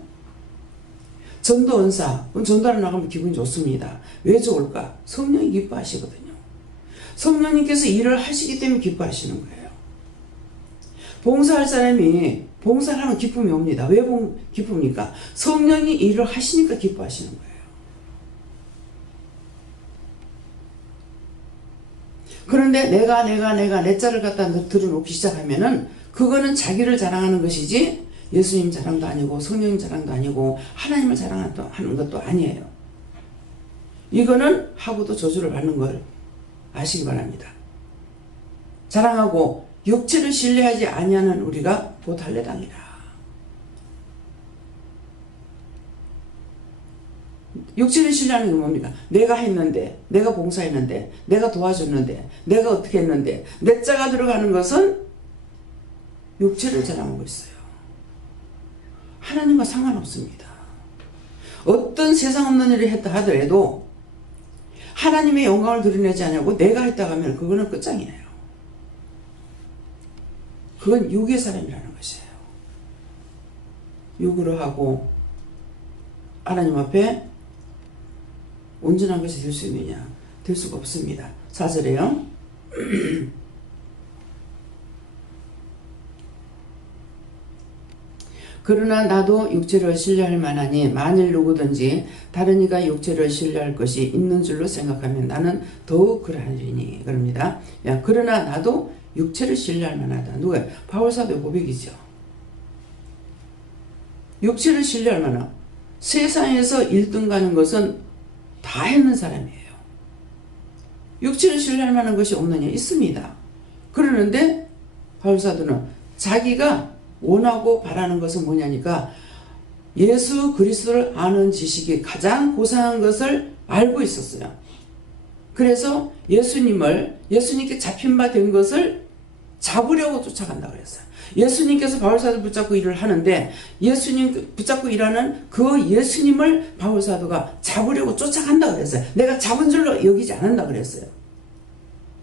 전도 은사. 그럼 전도하러 나가면 기분이 좋습니다. 왜 좋을까? 성령이 기뻐하시거든요. 성령님께서 일을 하시기 때문에 기뻐하시는 거예요. 봉사할 사람이 봉사를 하면 기쁨이 옵니다. 왜 기쁩니까? 성령이 일을 하시니까 기뻐하시는 거예요. 그런데 내가 내 짤을 갖다 들어놓기 시작하면은 그거는 자기를 자랑하는 것이지 예수님 자랑도 아니고 성령님 자랑도 아니고 하나님을 자랑하는 것도 아니에요. 이거는 하고도 저주를 받는 걸 아시기 바랍니다. 자랑하고 육체를 신뢰하지 아니하는 우리가 곧 할례당이라. 육체를 신뢰하는 게 뭡니까? 내가 했는데, 내가 봉사했는데, 내가 도와줬는데, 내가 어떻게 했는데 내 자가 들어가는 것은 육체를 자랑하고 있어요. 하나님과 상관없습니다. 어떤 세상 없는 일을 했다 하더라도 하나님의 영광을 드러내지 않냐고 내가 했다고 하면 그거는 끝장이에요. 그건 육의 사람이라는 것이에요. 육으로 하고 하나님 앞에 온전한 것이 될 수 있느냐? 될 수가 없습니다. 4절에요. 그러나 나도 육체를 신뢰할 만하니 만일 누구든지 다른 이가 육체를 신뢰할 것이 있는 줄로 생각하면 나는 더욱 그러하리니 그럽니다. 그러나 나도 육체를 신뢰할 만하다. 누가? 바울사도의 고백이죠. 육체를 신뢰할 만한 세상에서 1등 가는 것은 다 했는 사람이에요. 육체를 신뢰할 만한 것이 없느냐? 있습니다. 그러는데 바울사도는 자기가 원하고 바라는 것은 뭐냐니까 예수 그리스도를 아는 지식이 가장 고상한 것을 알고 있었어요. 그래서 예수님께 잡힌 바 된 것을 잡으려고 쫓아간다 그랬어요. 예수님께서 바울사도 붙잡고 일을 하는데 예수님 붙잡고 일하는 그 예수님을 바울사도가 잡으려고 쫓아간다 그랬어요. 내가 잡은 줄로 여기지 않는다 그랬어요.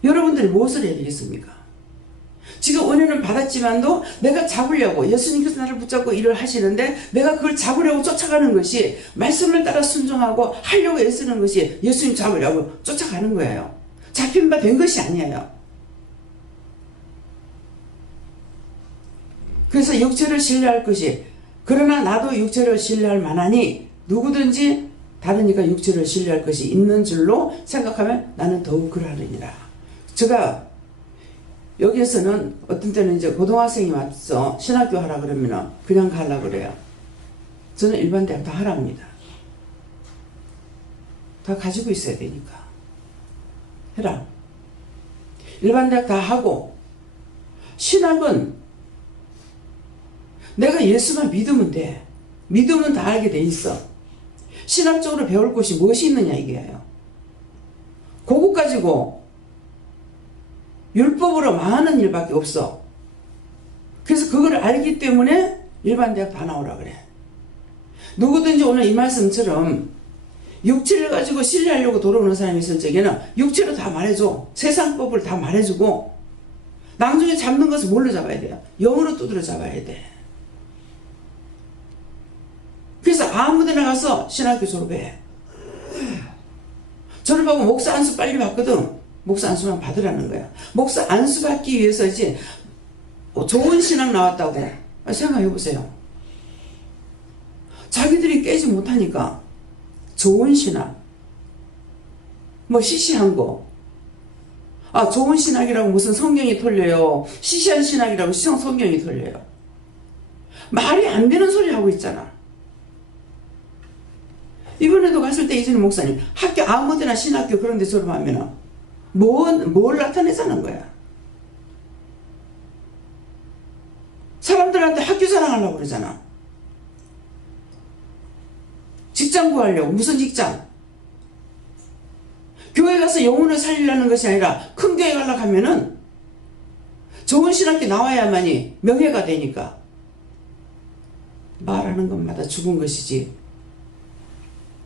여러분들이 무엇을 해야 되겠습니까? 지금 은혜는 받았지만도 내가 잡으려고 예수님께서 나를 붙잡고 일을 하시는데 내가 그걸 잡으려고 쫓아가는 것이 말씀을 따라 순종하고 하려고 애쓰는 것이 예수님 잡으려고 쫓아가는 거예요. 잡힌 바 된 것이 아니에요. 그래서 육체를 신뢰할 것이 그러나 나도 육체를 신뢰할 만하니 누구든지 다른 이가 육체를 신뢰할 것이 있는 줄로 생각하면 나는 더욱 그러하느니라. 제가 여기에서는 어떤 때는 이제 고등학생이 와서 신학교 하라 그러면 그냥 가려고 그래요. 저는 일반 대학 다 하랍니다. 다 가지고 있어야 되니까. 해라. 일반 대학 다 하고 신학은 내가 예수만 믿으면 돼. 믿으면 다 알게 돼 있어. 신학적으로 배울 것이 무엇이 있느냐 이게요. 그거 가지고 율법으로 망하는 일밖에 없어. 그래서 그걸 알기 때문에 일반 대학 다 나오라 그래. 누구든지 오늘 이 말씀처럼 육체를 가지고 신뢰하려고 돌아오는 사람이 있을 적에는 육체로 다 말해줘. 세상법을 다 말해주고 나중에 잡는 것을 뭘로 잡아야 돼요? 영으로 두드려 잡아야 돼. 그래서 아무데나 가서 신학교 졸업해. 졸업하고 목사 안수 빨리 받거든. 목사 안수만 받으라는 거야. 목사 안수 받기 위해서지 좋은 신학 나왔다고 생각해 보세요. 자기들이 깨지 못하니까 좋은 신학 뭐 시시한 거 좋은 신학이라고 무슨 성경이 틀려요. 시시한 신학이라고 성경이 틀려요. 말이 안 되는 소리 하고 있잖아. 이번에도 갔을 때 이준희 목사님 학교 아무데나 신학교 그런 데 졸업하면 뭘 나타내자는 거야. 사람들한테 학교 자랑하려고 그러잖아. 직장 구하려고. 무슨 직장? 교회 가서 영혼을 살리려는 것이 아니라 큰 교회 가려고 하면은 좋은 신학교 나와야만이 명예가 되니까 말하는 것마다 죽은 것이지.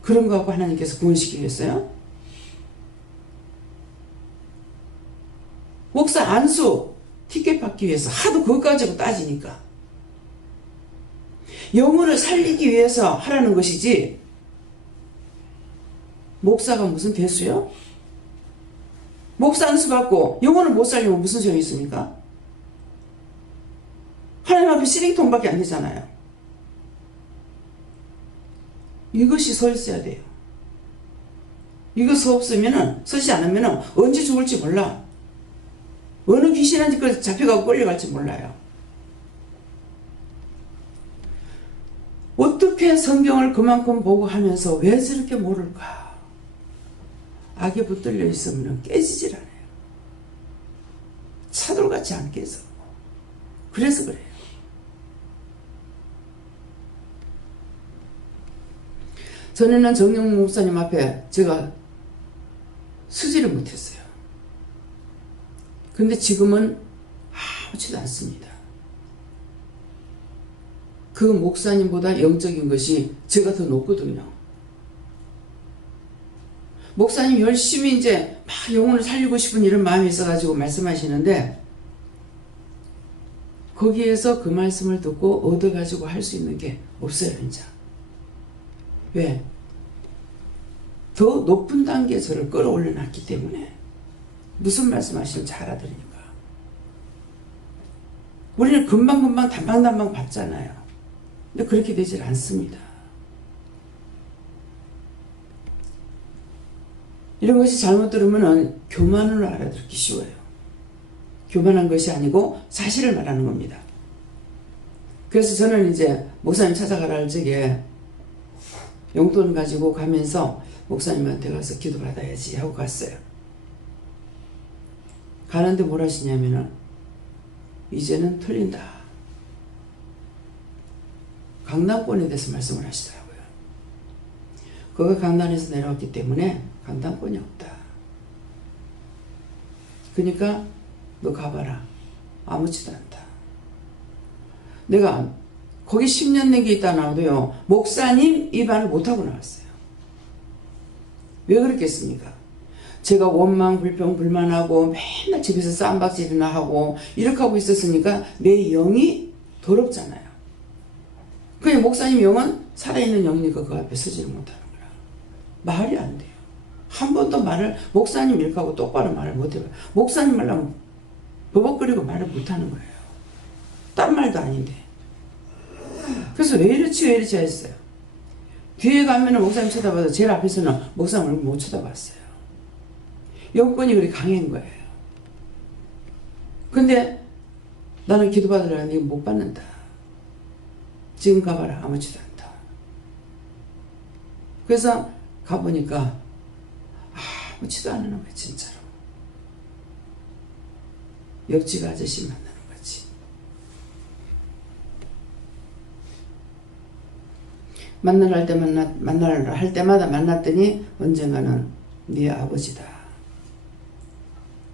그런 거 갖고 하나님께서 구원시키겠어요? 목사 안수 티켓 받기 위해서 하도 그것 가지고 따지니까 영혼을 살리기 위해서 하라는 것이지 목사가 무슨 대수요? 목사 안수 받고 영혼을 못 살리면 무슨 소용이 있습니까? 하나님 앞에 쓰레기통밖에 안 되잖아요. 이것이 서 있어야 돼요. 이거 서 없으면은, 서지 않으면은 언제 죽을지 몰라. 어느 귀신한테 잡혀가고 끌려갈지 몰라요. 어떻게 성경을 그만큼 보고 하면서 왜 저렇게 모를까? 악에 붙들려 있으면 깨지질 않아요. 차돌같이 안 깨져. 그래서 그래요. 전에는 정영 목사님 앞에 제가 서지를 못했어요. 근데 지금은 아무렇지도 않습니다. 그 목사님보다 영적인 것이 제가 더 높거든요. 목사님 열심히 이제 막 영혼을 살리고 싶은 이런 마음이 있어가지고 말씀하시는데 거기에서 그 말씀을 듣고 얻어가지고 할 수 있는 게 없어요, 진짜. 왜? 더 높은 단계에 저를 끌어올려 놨기 때문에 무슨 말씀하시는지 알아들으니까. 우리는 금방금방 단방단방 받잖아요. 근데 그렇게 되질 않습니다. 이런 것이 잘못 들으면 교만으로 알아듣기 쉬워요. 교만한 것이 아니고 사실을 말하는 겁니다. 그래서 저는 이제 목사님 찾아가라 할 적에 용돈 가지고 가면서 목사님한테 가서 기도받아야지 하고 갔어요. 가는데 뭘 하시냐면은 이제는 틀린다. 강단권에 대해서 말씀을 하시더라고요. 그가 강단에서 내려왔기 때문에 강단권이 없다. 그러니까 너 가봐라. 아무지도 않다. 내가 거기 10년 된 게 있다 나와도요. 목사님 입안을 못하고 나왔어요. 왜 그랬겠습니까? 제가 원망, 불평, 불만하고 맨날 집에서 쌈박질이나 하고 이렇게 하고 있었으니까 내 영이 더럽잖아요. 그냥 목사님 영은 살아있는 영이니까 그 앞에 서지를 못하는 거라. 말이 안 돼요. 한 번도 말을 목사님 이렇게 하고 똑바로 말을 못해요. 목사님 말하면 버벅거리고 말을 못하는 거예요. 딴 말도 아닌데. 그래서 왜 이렇지 했어요. 뒤에 가면은 목사님 쳐다봐도 제일 앞에서는 목사님 얼굴 못 쳐다봤어요. 영권이 그렇게 강한 거예요. 근데 나는 기도받으려는데 이거 못 받는다. 지금 가봐라. 아무지도 않다. 그래서 가보니까 아무지도 않는 거야 진짜로. 옆집 아저씨 만나는 거지. 만날 할 때마다 만났더니 언젠가는 네 아버지다.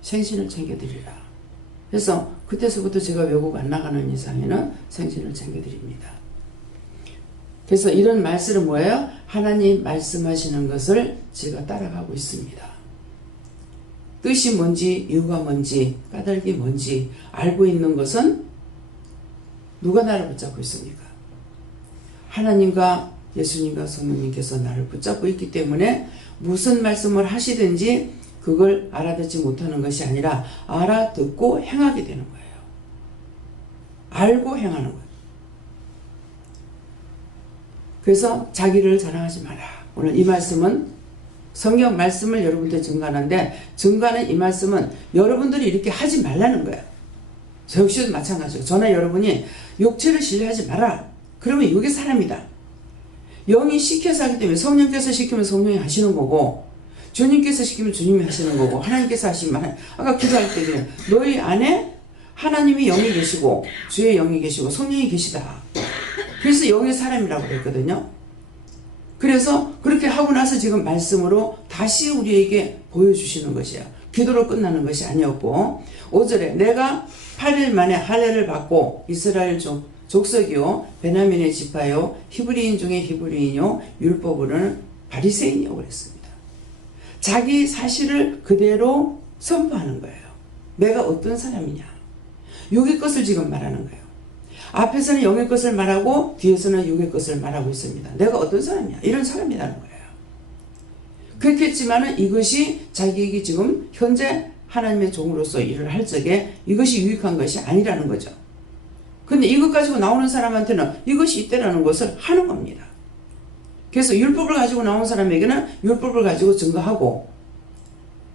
생신을 챙겨드리라. 그래서 그때서부터 제가 외국 안 나가는 이상에는 생신을 챙겨드립니다. 그래서 이런 말씀은 뭐예요? 하나님 말씀하시는 것을 제가 따라가고 있습니다. 뜻이 뭔지, 이유가 뭔지, 까닭이 뭔지 알고 있는 것은 누가 나를 붙잡고 있습니까? 하나님과 예수님과 성령님께서 나를 붙잡고 있기 때문에 무슨 말씀을 하시든지 그걸 알아듣지 못하는 것이 아니라 알아듣고 행하게 되는 거예요. 알고 행하는 거예요. 그래서 자기를 자랑하지 마라. 오늘 이 말씀은 성경 말씀을 여러분들 증거하는데 증거하는 이 말씀은 여러분들이 이렇게 하지 말라는 거예요. 저 역시도 마찬가지고 저나 여러분이 육체를 신뢰하지 마라. 그러면 이게 사람이다. 영이 시켜서 하기 때문에 성령께서 시키면 성령이 하시는 거고 주님께서 시키면 주님이 하시는 거고 하나님께서 하시면 아까 기도할 때 그래요. 너희 안에 하나님이 영이 계시고 주의 영이 계시고 성령이 계시다. 그래서 영의 사람이라고 그랬거든요. 그래서 그렇게 하고 나서 지금 말씀으로 다시 우리에게 보여주시는 것이야. 기도로 끝나는 것이 아니었고 5절에 내가 8일 만에 할례를 받고 이스라엘 족속이요 베냐민의 지파요 히브리인 중에 히브리인요 율법으로는 바리새인이요 그랬습니다. 자기 사실을 그대로 선포하는 거예요. 내가 어떤 사람이냐. 육의 것을 지금 말하는 거예요. 앞에서는 영의 것을 말하고 뒤에서는 육의 것을 말하고 있습니다. 내가 어떤 사람이야. 이런 사람이라는 거예요. 그렇겠지만 이것이 자기에게 지금 현재 하나님의 종으로서 일을 할 적에 이것이 유익한 것이 아니라는 거죠. 근데 이것 가지고 나오는 사람한테는 이것이 있다라는 것을 하는 겁니다. 그래서 율법을 가지고 나온 사람에게는 율법을 가지고 증거하고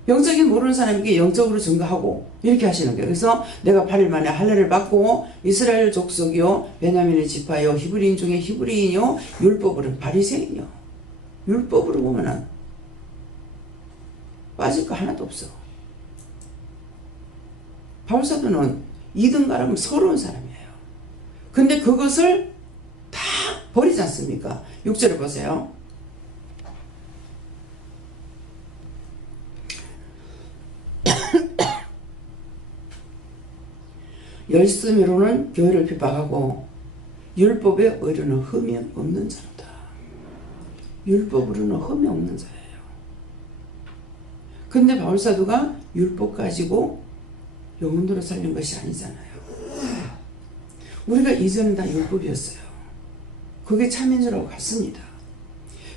영적인 모르는 사람에게 영적으로 증거하고 이렇게 하시는 거예요. 그래서 내가 8일 만에 할례를 받고 이스라엘 족속이요 베냐민의 지파요 히브리인 중에 히브리인이요 율법으로는 바리새인이요. 율법으로 보면은 빠질 거 하나도 없어. 바울사도는 2등가라면 서러운 사람이에요. 근데 그것을 다 버리지 않습니까? 6절을 보세요. 열심히로는 교회를 비박하고 율법의 의로는 흠이 없는 자로다. 율법으로는 흠이 없는 자예요. 근데 바울사도가 율법 가지고 영혼들을 살린 것이 아니잖아요. 우리가 이전은 다 율법이었어요. 그게 참인 줄 알고 갔습니다.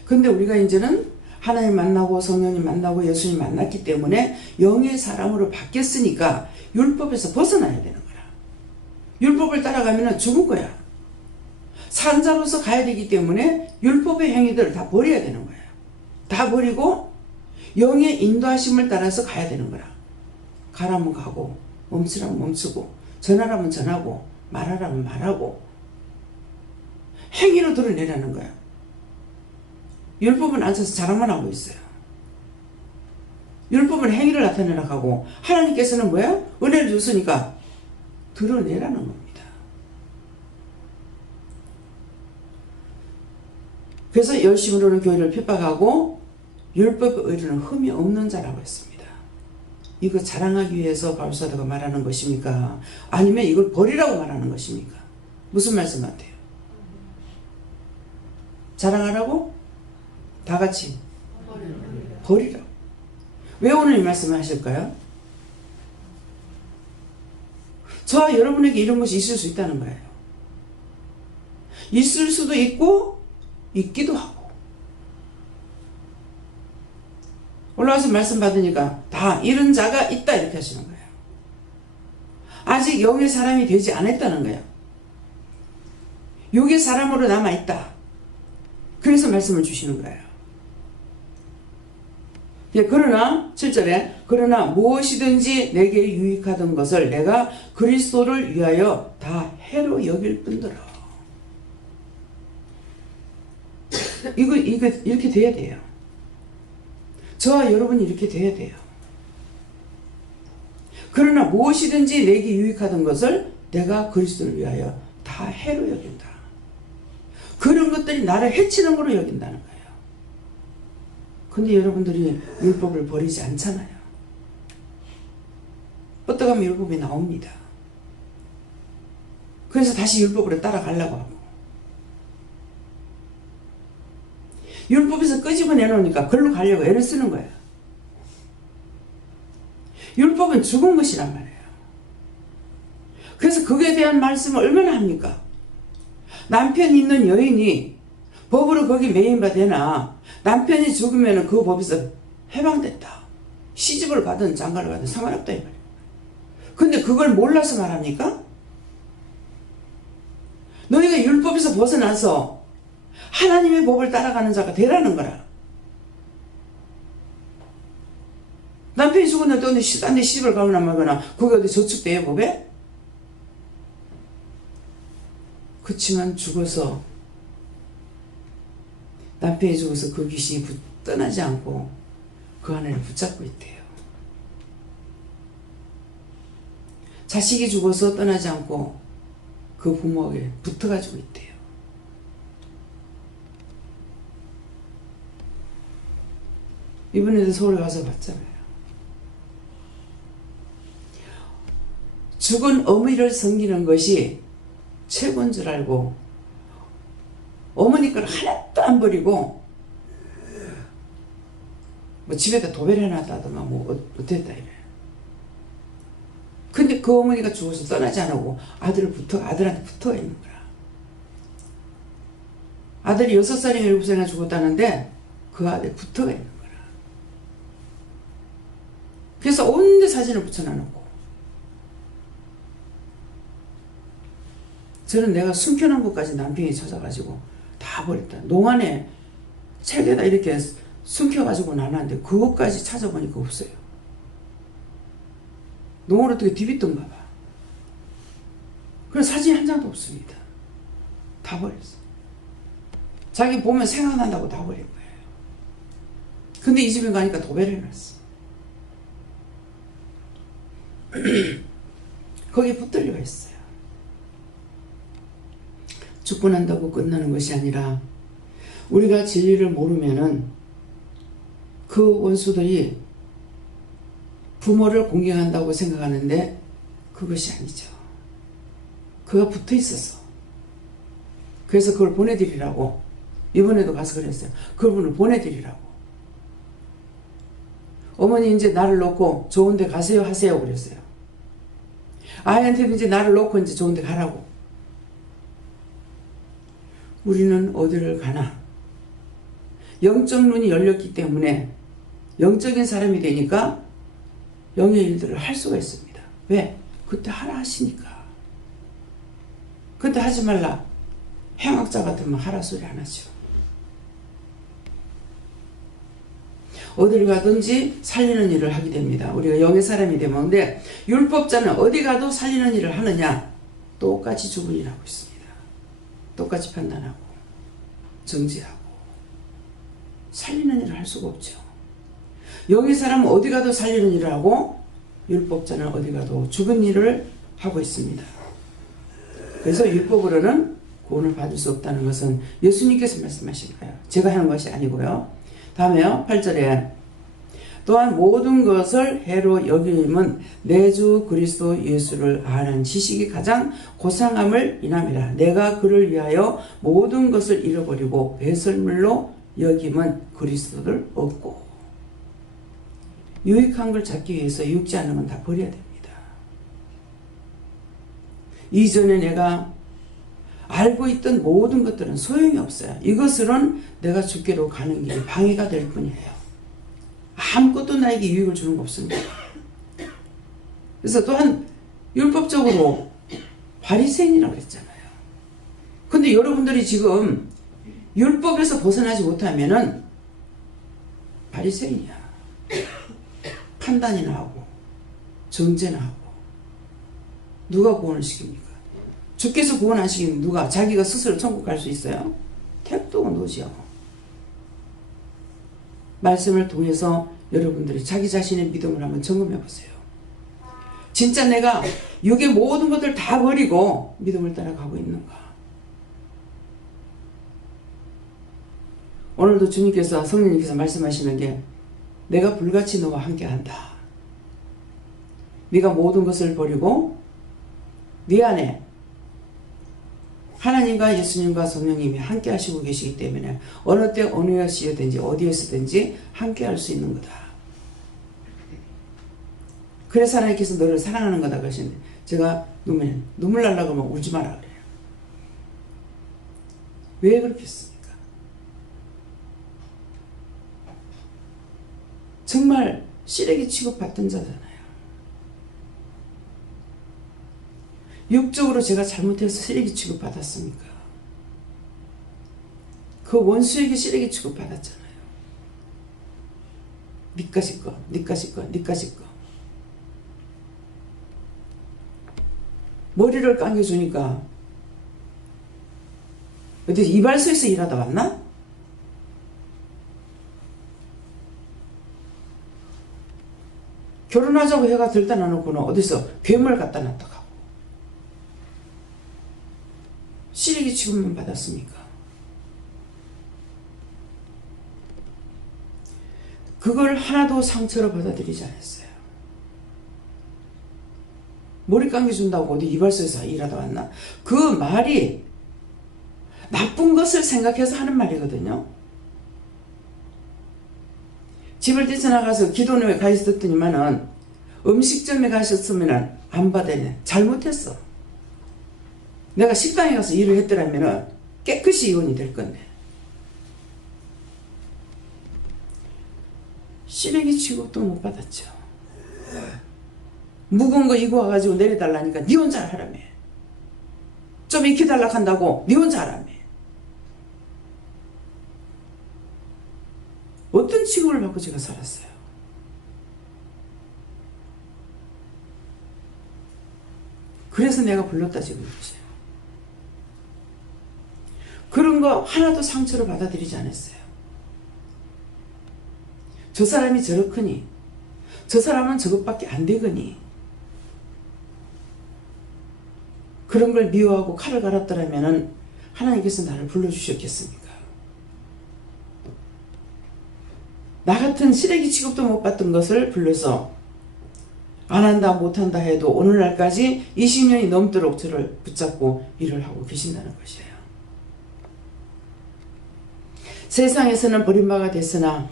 근데 우리가 이제는 하나님 만나고 성령님 만나고 예수님 만났기 때문에 영의 사람으로 바뀌었으니까 율법에서 벗어나야 되는 거야. 율법을 따라가면 죽을 거야. 산자로서 가야 되기 때문에 율법의 행위들을 다 버려야 되는 거야. 다 버리고 영의 인도하심을 따라서 가야 되는 거야. 가라면 가고 멈추라면 멈추고 전하라면 전하고 말하라면 말하고 행위로 드러내라는 거야. 율법은 앉아서 자랑만 하고 있어요. 율법은 행위를 나타내라고 하고 하나님께서는 뭐야? 은혜를 줬으니까 드러내라는 겁니다. 그래서 열심으로는 교회를 핍박하고 율법의 의로는 흠이 없는 자라고 했습니다. 이거 자랑하기 위해서 바울사도가 말하는 것입니까? 아니면 이걸 버리라고 말하는 것입니까? 무슨 말씀 같아요? 자랑하라고? 다 같이 버리라고. 왜 오늘 이 말씀을 하실까요? 저와 여러분에게 이런 것이 있을 수 있다는 거예요. 있을 수도 있고 있기도 하고. 올라와서 말씀 받으니까 다 이런 자가 있다 이렇게 하시는 거예요. 아직 영의 사람이 되지 않았다는 거예요. 육의 사람으로 남아있다. 그래서 말씀을 주시는 거예요. 그러나 7절에 그러나 무엇이든지 내게 유익하던 것을 내가 그리스도를 위하여 다 해로 여길 뿐더러. 이거 이렇게 돼야 돼요. 저와 여러분이 이렇게 돼야 돼요. 그러나 무엇이든지 내게 유익하던 것을 내가 그리스도를 위하여 다 해로 여긴다. 그런 것들이 나를 해치는 거로 여긴다는 거예요. 근데 여러분들이 율법을 버리지 않잖아요. 뻗어가면 율법이 나옵니다. 그래서 다시 율법으로 따라가려고 하고. 율법에서 끄집어내 놓으니까 글로 가려고 애를 쓰는 거예요. 율법은 죽은 것이란 말이에요. 그래서 그에 대한 말씀을 얼마나 합니까? 남편이 있는 여인이 법으로 거기 매인바 되나 남편이 죽으면 그 법에서 해방됐다. 시집을 가든 장가를 가든 상관없다 이 말이에요. 근데 그걸 몰라서 말합니까? 너희가 율법에서 벗어나서 하나님의 법을 따라가는 자가 되라는 거라. 남편이 죽었는데 어디 딴 데 시집을 가거나 말거나 그게 어디 저축돼요 법에? 그치만 죽어서 남편이 죽어서 그 귀신이 떠나지 않고 그 아내를 붙잡고 있대요. 자식이 죽어서 떠나지 않고 그 부모에게 붙어가지고 있대요. 이번에도 서울 가서 봤잖아요. 죽은 어머니를 섬기는 것이 최고인 줄 알고 어머니 걸 하나도 안 버리고 뭐 집에다 도배를 해놨다더만 뭐 어땠다 이래. 근데 그 어머니가 죽어서 떠나지 않고 아들한테 붙어 있는 거야. 아들이 6살이나 7살이나 죽었다는데 그 아들 붙어 있는 거야. 그래서 온데 사진을 붙여놔놓고 저는 내가 숨겨놓은 것까지 남편이 찾아가지고 다 버렸다. 농안에 책에다 이렇게 숨겨가지고 놔놨는데 그것까지 찾아보니까 없어요. 농을 어떻게 디비던가 봐. 그래서 사진이 한 장도 없습니다. 다 버렸어. 자기 보면 생각난다고 다 버린 거예요. 근데 이 집에 가니까 도배를 해놨어. 거기에 붙들려가 있어요. 죽고 난다고 끝나는 것이 아니라 우리가 진리를 모르면은 그 원수들이 부모를 공경한다고 생각하는데 그것이 아니죠. 그가 붙어 있어서. 그래서 그걸 보내드리라고 이번에도 가서 그랬어요. 그분을 보내드리라고. 어머니 이제 나를 놓고 좋은 데 가세요 하세요 그랬어요. 아이한테도 이제 나를 놓고 이제 좋은 데 가라고. 우리는 어디를 가나 영적 눈이 열렸기 때문에 영적인 사람이 되니까 영의 일들을 할 수가 있습니다. 왜? 그때 하라 하시니까. 그때 하지 말라. 행악자 같으면 하라 소리 안 하죠. 어디를 가든지 살리는 일을 하게 됩니다. 우리가 영의 사람이 되면. 근데 율법자는 어디 가도 살리는 일을 하느냐? 똑같이 죽은 일을 하고 있습니다. 똑같이 판단하고 정지하고 살리는 일을 할 수가 없죠. 여기 사람은 어디 가도 살리는 일을 하고 율법자는 어디 가도 죽은 일을 하고 있습니다. 그래서 율법으로는 구원을 받을 수 없다는 것은 예수님께서 말씀하신 거예요. 제가 하는 것이 아니고요. 다음에요. 8절에 또한 모든 것을 해로 여김은 내 주 그리스도 예수를 아는 지식이 가장 고상함을 인함이라. 내가 그를 위하여 모든 것을 잃어버리고 배설물로 여김은 그리스도를 얻고. 유익한 걸 찾기 위해서 유익지 않은 건 다 버려야 됩니다. 이전에 내가 알고 있던 모든 것들은 소용이 없어요. 이것으로는 내가 주께로 가는 길이 방해가 될 뿐이에요. 아무것도 나에게 유익을 주는 거 없습니다. 그래서 또한 율법적으로 바리새인이라고 그랬잖아요. 근데 여러분들이 지금 율법에서 벗어나지 못하면은 바리새인이야. 판단이나 하고 정죄나 하고. 누가 구원을 시킵니까? 주께서 구원 안 시키면 누가? 자기가 스스로 천국 갈 수 있어요? 택도 노지요. 말씀을 통해서 여러분들이 자기 자신의 믿음을 한번 점검해 보세요. 진짜 내가 육의 모든 것들 다 버리고 믿음을 따라가고 있는가? 오늘도 주님께서 성령님께서 말씀하시는 게 내가 불같이 너와 함께한다. 네가 모든 것을 버리고 네 안에 하나님과 예수님과 성령님이 함께 하시고 계시기 때문에 어느 때 어느 시에든지 어디에서든지 함께 할 수 있는 거다. 그래서 하나님께서 너를 사랑하는 거다 그러시는데 제가 눈물 날라고 하면 울지 마라 그래요. 왜 그렇겠습니까? 정말 쓰레기 취급받던 자잖아요. 육적으로 제가 잘못해서 쓰레기 취급받았습니까? 그 원수에게 쓰레기 취급받았잖아요. 니까짓 거, 니까짓 거, 니까짓 거. 머리를 감겨주니까 어디 이발소에서 일하다 왔나? 결혼하자고 해가 들다 놔놓고는 어디서 괴물 갖다 놨다 가고 쓰레기 취급만 받았습니까? 그걸 하나도 상처로 받아들이지 않았어요. 머리 감겨준다고 어디 이발소에서 일하다 왔나? 그 말이 나쁜 것을 생각해서 하는 말이거든요. 집을 뛰쳐나가서 기도원에 가 있었더니만은 음식점에 가셨으면 안 받아내. 잘못했어. 내가 식당에 가서 일을 했더라면 깨끗이 이혼이 될 건데. 쓰레기 취급도 못 받았죠. 무거운 거 이고 와가지고 내려달라니까 니 혼자 하라며. 좀 익혀달라 한다고 니 혼자 하라며. 어떤 취급을 받고 제가 살았어요. 그래서 내가 불렀다 지금 그러세요. 그런 거 하나도 상처로 받아들이지 않았어요. 저 사람이 저렇거니 저 사람은 저것밖에 안 되거니 그런 걸 미워하고 칼을 갈았더라면 하나님께서 나를 불러주셨겠습니까? 나 같은 쓰레기 취급도 못 받던 것을 불러서 안 한다 못한다 해도 오늘날까지 20년이 넘도록 저를 붙잡고 일을 하고 계신다는 것이에요. 세상에서는 버림바가 됐으나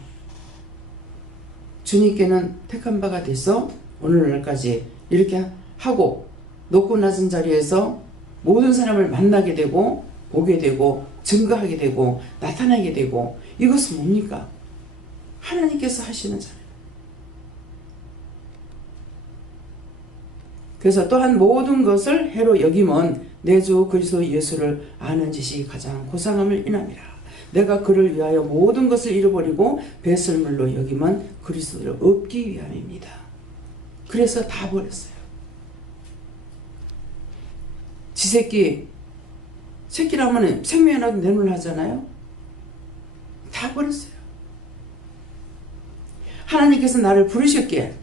주님께는 택한 바가 돼서 오늘날까지 이렇게 하고 높고 낮은 자리에서 모든 사람을 만나게 되고 보게 되고 증거하게 되고 나타나게 되고 이것은 뭡니까? 하나님께서 하시는 자예요. 그래서 또한 모든 것을 해로 여김은 내 주 그리스도 예수를 아는 지식이 가장 고상함을 인함이라. 내가 그를 위하여 모든 것을 잃어버리고 배설물로 여김은 그리스도를 얻기 위함입니다. 그래서 다 버렸어요. 지 새끼라면 생명이라도 내놓으려 하잖아요. 다 버렸어요. 하나님께서 나를 부르셨기에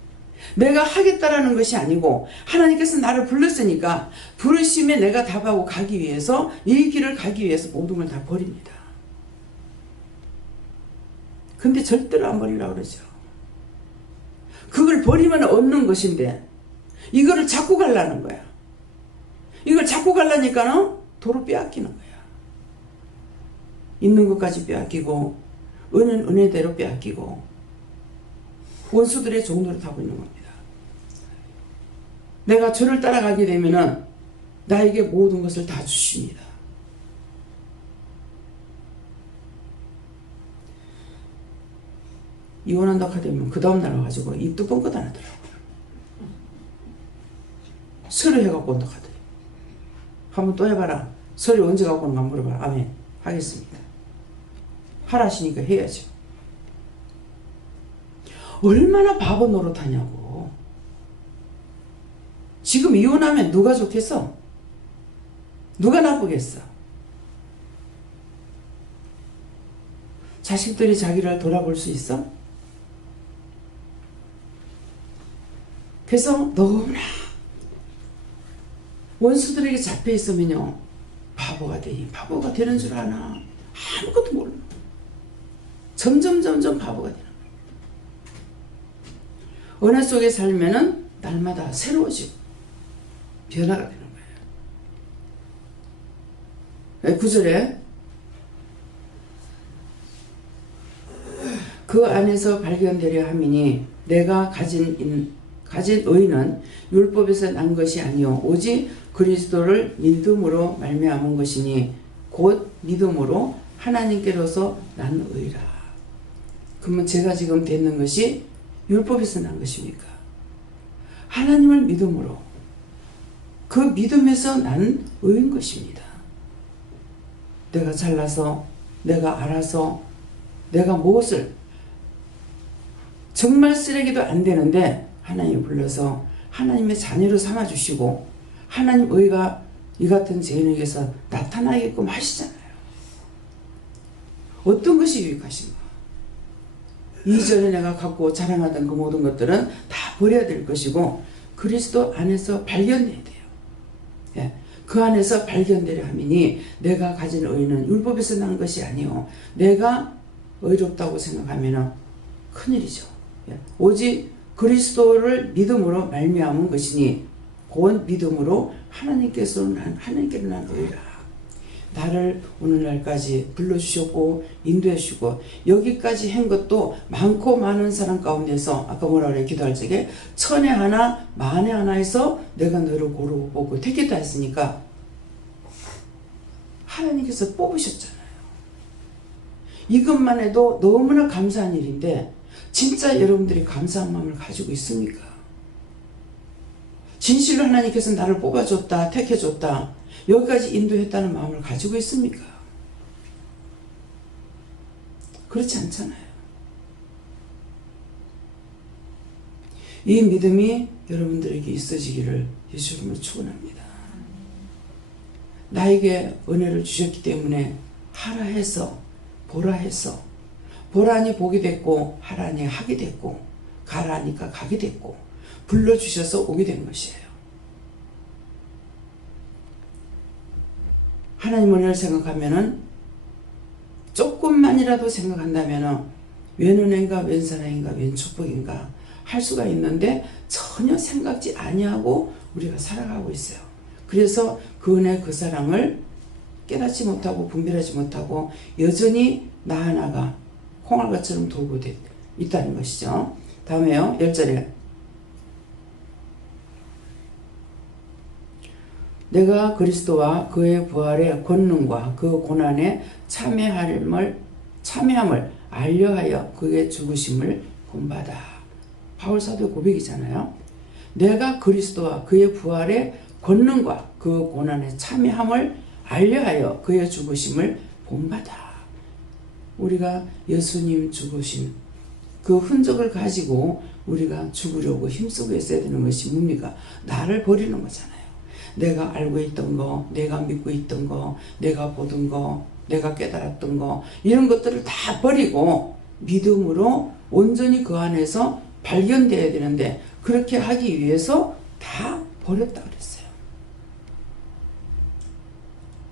내가 하겠다라는 것이 아니고 하나님께서 나를 불렀으니까 부르심에 내가 답하고 가기 위해서 이 길을 가기 위해서 모든 걸 다 버립니다. 근데 절대로 안 버리라고 그러죠. 그걸 버리면 얻는 것인데 이거를 잡고 가려는 거야. 이걸 잡고 가려니까는 도로 빼앗기는 거야. 있는 것까지 빼앗기고 은은 은혜대로 빼앗기고 원수들의 종로를 타고 있는 겁니다. 내가 저를 따라가게 되면은 나에게 모든 것을 다 주십니다. 이혼한다고 하면 그 다음날 와가지고 입도 뻥끗 안 하더라고요. 서류 해갖고 온다고 하더니 한번 또 해봐라. 서류 언제 갖고 오는가 물어봐라. 아멘. 하겠습니다. 하라시니까 해야죠. 얼마나 바보 노릇하냐고. 지금 이혼하면 누가 좋겠어? 누가 나쁘겠어? 자식들이 자기를 돌아볼 수 있어? 그래서 너무나 원수들에게 잡혀 있으면요 바보가 되니 바보가 되는 줄 아나? 아무것도 몰라. 점점 바보가 되는 거예요. 은혜 속에 살면은 날마다 새로워지고 변화가 되는 거예요. 9절에 그 안에서 발견되려 함이니 내가 가진 의는 율법에서 난 것이 아니요 오직 그리스도를 믿음으로 말미암은 것이니 곧 믿음으로 하나님께로서 난 의라. 그러면 제가 지금 되는 것이 율법에서 난 것입니까? 하나님을 믿음으로 그 믿음에서 난 의인 것입니다. 내가 잘나서 내가 알아서 내가 무엇을 정말 쓰레기도 안 되는데 하나님이 불러서 하나님의 자녀로 삼아주시고 하나님 의가 이 같은 죄인에게서 나타나게끔 하시잖아요. 어떤 것이 유익하신가? 이전에 내가 갖고 자랑하던 그 모든 것들은 다 버려야 될 것이고 그리스도 안에서 발견돼야 돼요. 예. 그 안에서 발견되려 함이니 내가 가진 의는 율법에서 난 것이 아니요 내가 의롭다고 생각하면 큰일이죠. 예. 오직 그리스도를 믿음으로 말미암은 것이니 곧 믿음으로 하나님께로 난 의라. 나를 오늘날까지 불러주셨고 인도해주시고 여기까지 한 것도 많고 많은 사람 가운데서 아까 뭐라 그래 기도할 적에 천에 하나 만에 하나에서 내가 너를 고르고 뽑고 택했다 했으니까 하나님께서 뽑으셨잖아요. 이것만 해도 너무나 감사한 일인데 진짜 여러분들이 감사한 마음을 가지고 있습니까? 진실로 하나님께서 나를 뽑아줬다 택해줬다 여기까지 인도했다는 마음을 가지고 있습니까? 그렇지 않잖아요. 이 믿음이 여러분들에게 있어지기를 예수 이름으로 축원합니다. 나에게 은혜를 주셨기 때문에 하라 해서 보라 해서 보라니 보게 됐고 하라니 하게 됐고 가라니까 가게 됐고 불러주셔서 오게 된 것이에요. 하나님 은혜를 생각하면은 조금만이라도 생각한다면은 웬 은혜인가 웬 사랑인가 웬 축복인가 할 수가 있는데 전혀 생각지 아니하고 우리가 살아가고 있어요. 그래서 그 은혜 그 사랑을 깨닫지 못하고 분별하지 못하고 여전히 나 하나가 콩알같처럼 돌고 있다는 것이죠. 다음에요. 10절에 내가 그리스도와 그의 부활의 권능과 그 고난에 참여함을 알려하여 그의 죽으심을 본받아. 바울사도의 고백이잖아요. 내가 그리스도와 그의 부활의 권능과 그 고난에 참여함을 알려하여 그의 죽으심을 본받아. 우리가 예수님 죽으신 그 흔적을 가지고 우리가 죽으려고 힘쓰고 있어야 되는 것이 뭡니까? 나를 버리는 거잖아요. 내가 알고 있던 거, 내가 믿고 있던 거, 내가 보던 거, 내가 깨달았던 거 이런 것들을 다 버리고 믿음으로 온전히 그 안에서 발견되어야 되는데 그렇게 하기 위해서 다 버렸다 그랬어요.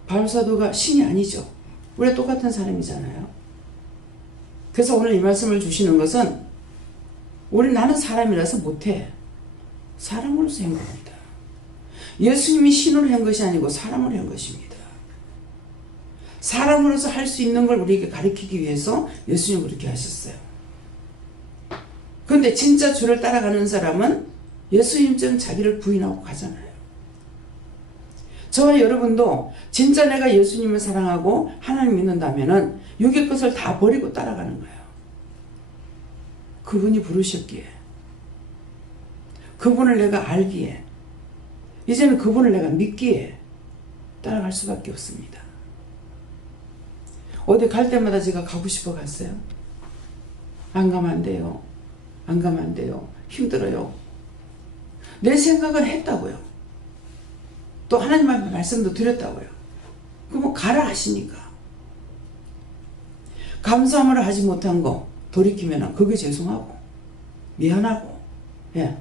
바울사도가 신이 아니죠. 우리가 똑같은 사람이잖아요. 그래서 오늘 이 말씀을 주시는 것은 나는 사람이라서 못해. 사람으로서 한 겁니다. 예수님이 신으로 한 것이 아니고 사람으로 한 것입니다. 사람으로서 할 수 있는 걸 우리에게 가르치기 위해서 예수님이 그렇게 하셨어요. 그런데 진짜 주를 따라가는 사람은 예수님처럼 자기를 부인하고 가잖아요. 저와 여러분도 진짜 내가 예수님을 사랑하고 하나님 믿는다면은 육의 것을 다 버리고 따라가는 거예요. 그분이 부르셨기에, 그분을 내가 알기에, 이제는 그분을 내가 믿기에 따라갈 수밖에 없습니다. 어디 갈 때마다 제가 가고 싶어 갔어요. 안 가면 안 돼요. 안 가면 안 돼요. 힘들어요. 내 생각은 했다고요. 또 하나님 앞에 말씀도 드렸다고요. 그럼 가라 하시니까. 감사함을 하지 못한 거 돌이키면 그게 죄송하고 미안하고, 예.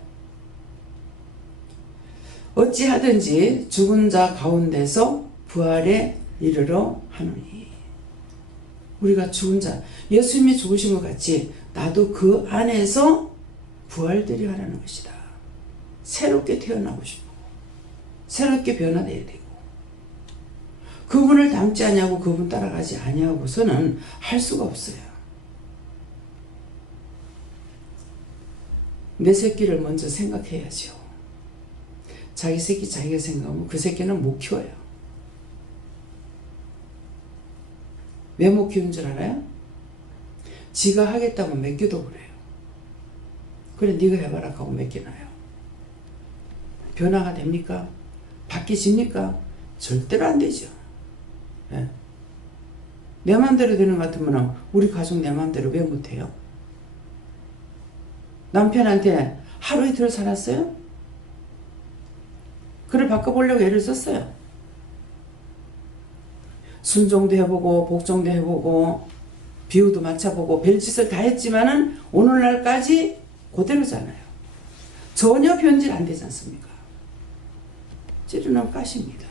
어찌하든지 죽은 자 가운데서 부활에 이르러 하노니. 우리가 죽은 자, 예수님이 죽으신 것 같이 나도 그 안에서 부활들이 하라는 것이다. 새롭게 태어나고 싶고 새롭게 변화되어야 되고, 그분을 닮지 아니하고 그분 따라가지 아니하고서는 할 수가 없어요. 내 새끼를 먼저 생각해야죠. 자기 새끼 자기가 생각하면 그 새끼는 못 키워요. 왜 못 키운 줄 알아요? 지가 하겠다고 맡겨도 그래요. 그래 네가 해봐라 하고 맡겨놔요. 변화가 됩니까? 바뀌십니까? 절대로 안 되죠. 예. 내 마음대로 되는 것 같으면 우리 가족 내 마음대로 왜 못해요? 남편한테 하루 이틀 살았어요? 그래 바꿔보려고 애를 썼어요. 순종도 해보고 복종도 해보고 비유도 맞춰보고 별짓을 다 했지만은 오늘날까지 그대로잖아요. 전혀 변질 안 되지 않습니까? 찌르는 가시입니다.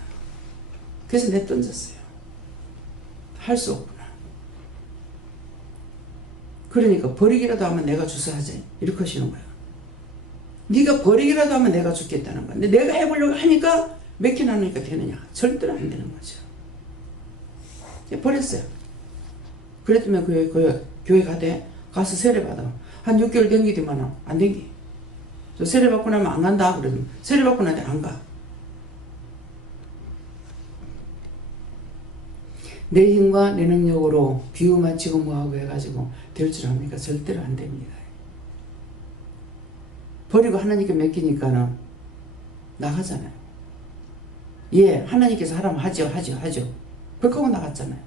그래서 내던졌어요. 할 수 없구나. 그러니까 버리기라도 하면 내가 주소하지 이렇게 하시는 거예요. 네가 버리기라도 하면 내가 죽겠다는 거야. 근데 내가 해보려고 하니까 맡겨놓으니까 되느냐? 절대로 안 되는 거죠. 버렸어요. 그랬더니 교회 가서 세례받아. 한 6개월 댕기더만 안 댕기. 저 세례받고 나면 안 간다. 그러면 세례받고 나면 안 가. 내 힘과 내 능력으로 비유 맞추고 뭐하고 해가지고 될 줄 압니까? 절대로 안 됩니다. 버리고 하나님께 맡기니까는 나가잖아요. 예, 하나님께서 하라면 하죠. 그렇게 하고 나갔잖아요.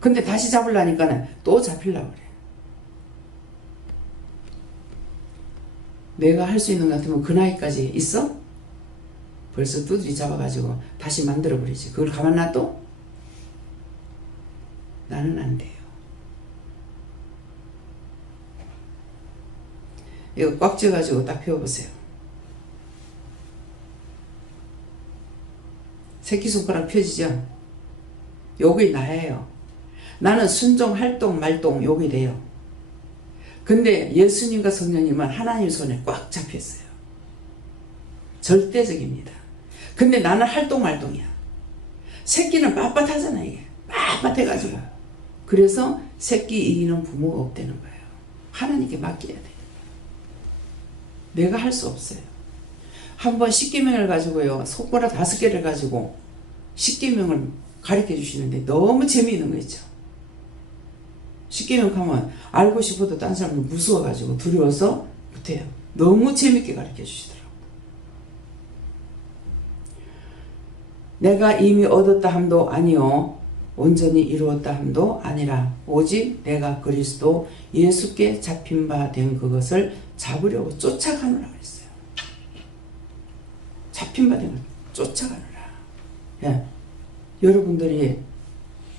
근데 다시 잡으려니까 또 잡히려고 그래. 내가 할 수 있는 것 같으면 그 나이까지 있어? 벌써 두드리 잡아가지고 다시 만들어버리지. 그걸 가만 놔둬? 나는 안 돼요. 이거 꽉 쥐어가지고 딱 펴보세요. 새끼손가락 펴지죠? 요게 나예요. 나는 순종, 활동, 말동 요게 돼요. 근데 예수님과 성령님은 하나님 손에 꽉 잡혔어요. 절대적입니다. 근데 나는 활동, 말동이야. 새끼는 빳빳하잖아 이게. 빳빳해가지고. 그래서 새끼 이기는 부모가 없다는 거예요. 하나님께 맡겨야 돼요. 내가 할 수 없어요. 한번 십계명을 가지고요. 손가락 5개를 가지고 십계명을 가르쳐 주시는데 너무 재미있는 거 있죠. 십계명 하면 알고 싶어도 딴 사람은 무서워가지고 두려워서 못해요. 너무 재밌게 가르쳐 주시더라고요. 내가 이미 얻었다 함도 아니요 온전히 이루었다 함도 아니라 오직 내가 그리스도 예수께 잡힌 바 된 그것을 잡으려고 쫓아가느라 그랬어요. 잡힌 바 된 걸 쫓아가느라. 예. 여러분들이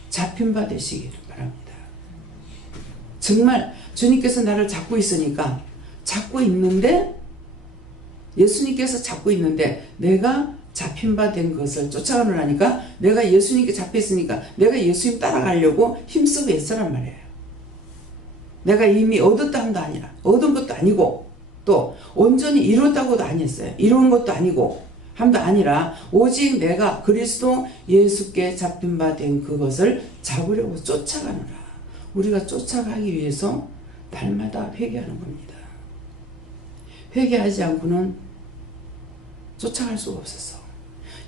잡힌 바 되시기를 바랍니다. 정말 주님께서 나를 잡고 있으니까 잡고 있는데 예수님께서 잡고 있는데 내가 잡힌 바 된 것을 쫓아가느라니까 내가 예수님께 잡혀 있으니까 내가 예수님 따라가려고 힘쓰고 애쓰란 말이에요. 내가 이미 얻었다 함도 아니라 얻은 것도 아니고 또 온전히 이뤘다고도 아니었어요. 이룬 것도 아니고 함도 아니라 오직 내가 그리스도 예수께 잡힌 바 된 그것을 잡으려고 쫓아가느라. 우리가 쫓아가기 위해서 날마다 회개하는 겁니다. 회개하지 않고는 쫓아갈 수가 없었어.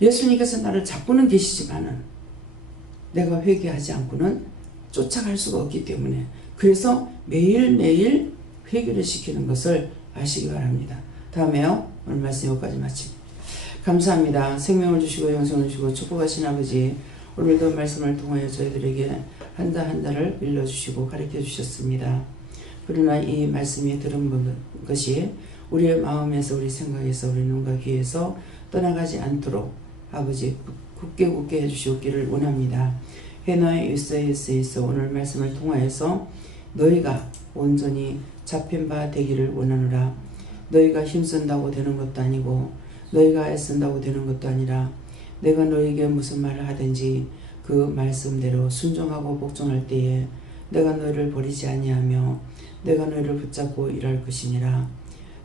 예수님께서 나를 잡고는 계시지만은 내가 회개하지 않고는 쫓아갈 수가 없기 때문에 그래서 매일매일 회개를 시키는 것을 아시기 바랍니다. 다음에요. 오늘 말씀 여기까지 마칩니다. 감사합니다. 생명을 주시고 영생을 주시고 축복하신 아버지, 오늘도 말씀을 통하여 저희들에게 한자 한자를 일러주시고 가르쳐 주셨습니다. 그러나 이 말씀이 들은 것이 우리의 마음에서 우리 생각에서 우리 눈과 귀에서 떠나가지 않도록 아버지 굳게 해주시옵기를 원합니다. 해나의 일서에서 오늘 말씀을 통하여서 너희가 온전히 잡힌 바 되기를 원하노라. 너희가 힘쓴다고 되는 것도 아니고 너희가 애쓴다고 되는 것도 아니라 내가 너희에게 무슨 말을 하든지 그 말씀대로 순종하고 복종할 때에 내가 너희를 버리지 아니하며 내가 너희를 붙잡고 일할 것이니라.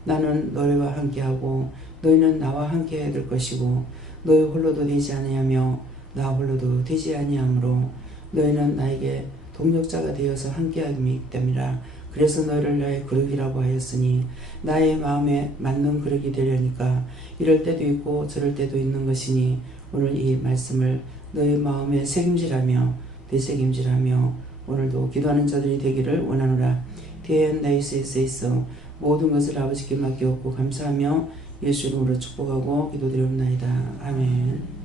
나는 너희와 함께하고 너희는 나와 함께해야 될 것이고 너희 홀로도 되지 아니하며 나 홀로도 되지 아니하므로 너희는 나에게 동력자가 되어서 함께하기 때문이라. 그래서 너희를 나의 그릇이라고 하였으니 나의 마음에 맞는 그릇이 되려니까 이럴 때도 있고 저럴 때도 있는 것이니 오늘 이 말씀을 너희 마음에 책임지라며 되책임지라며 오늘도 기도하는 자들이 되기를 원하노라. 대한나이스에서 모든 것을 아버지께 맡기옵고 감사하며 예수 이름으로 축복하고 기도드리옵나이다. 아멘.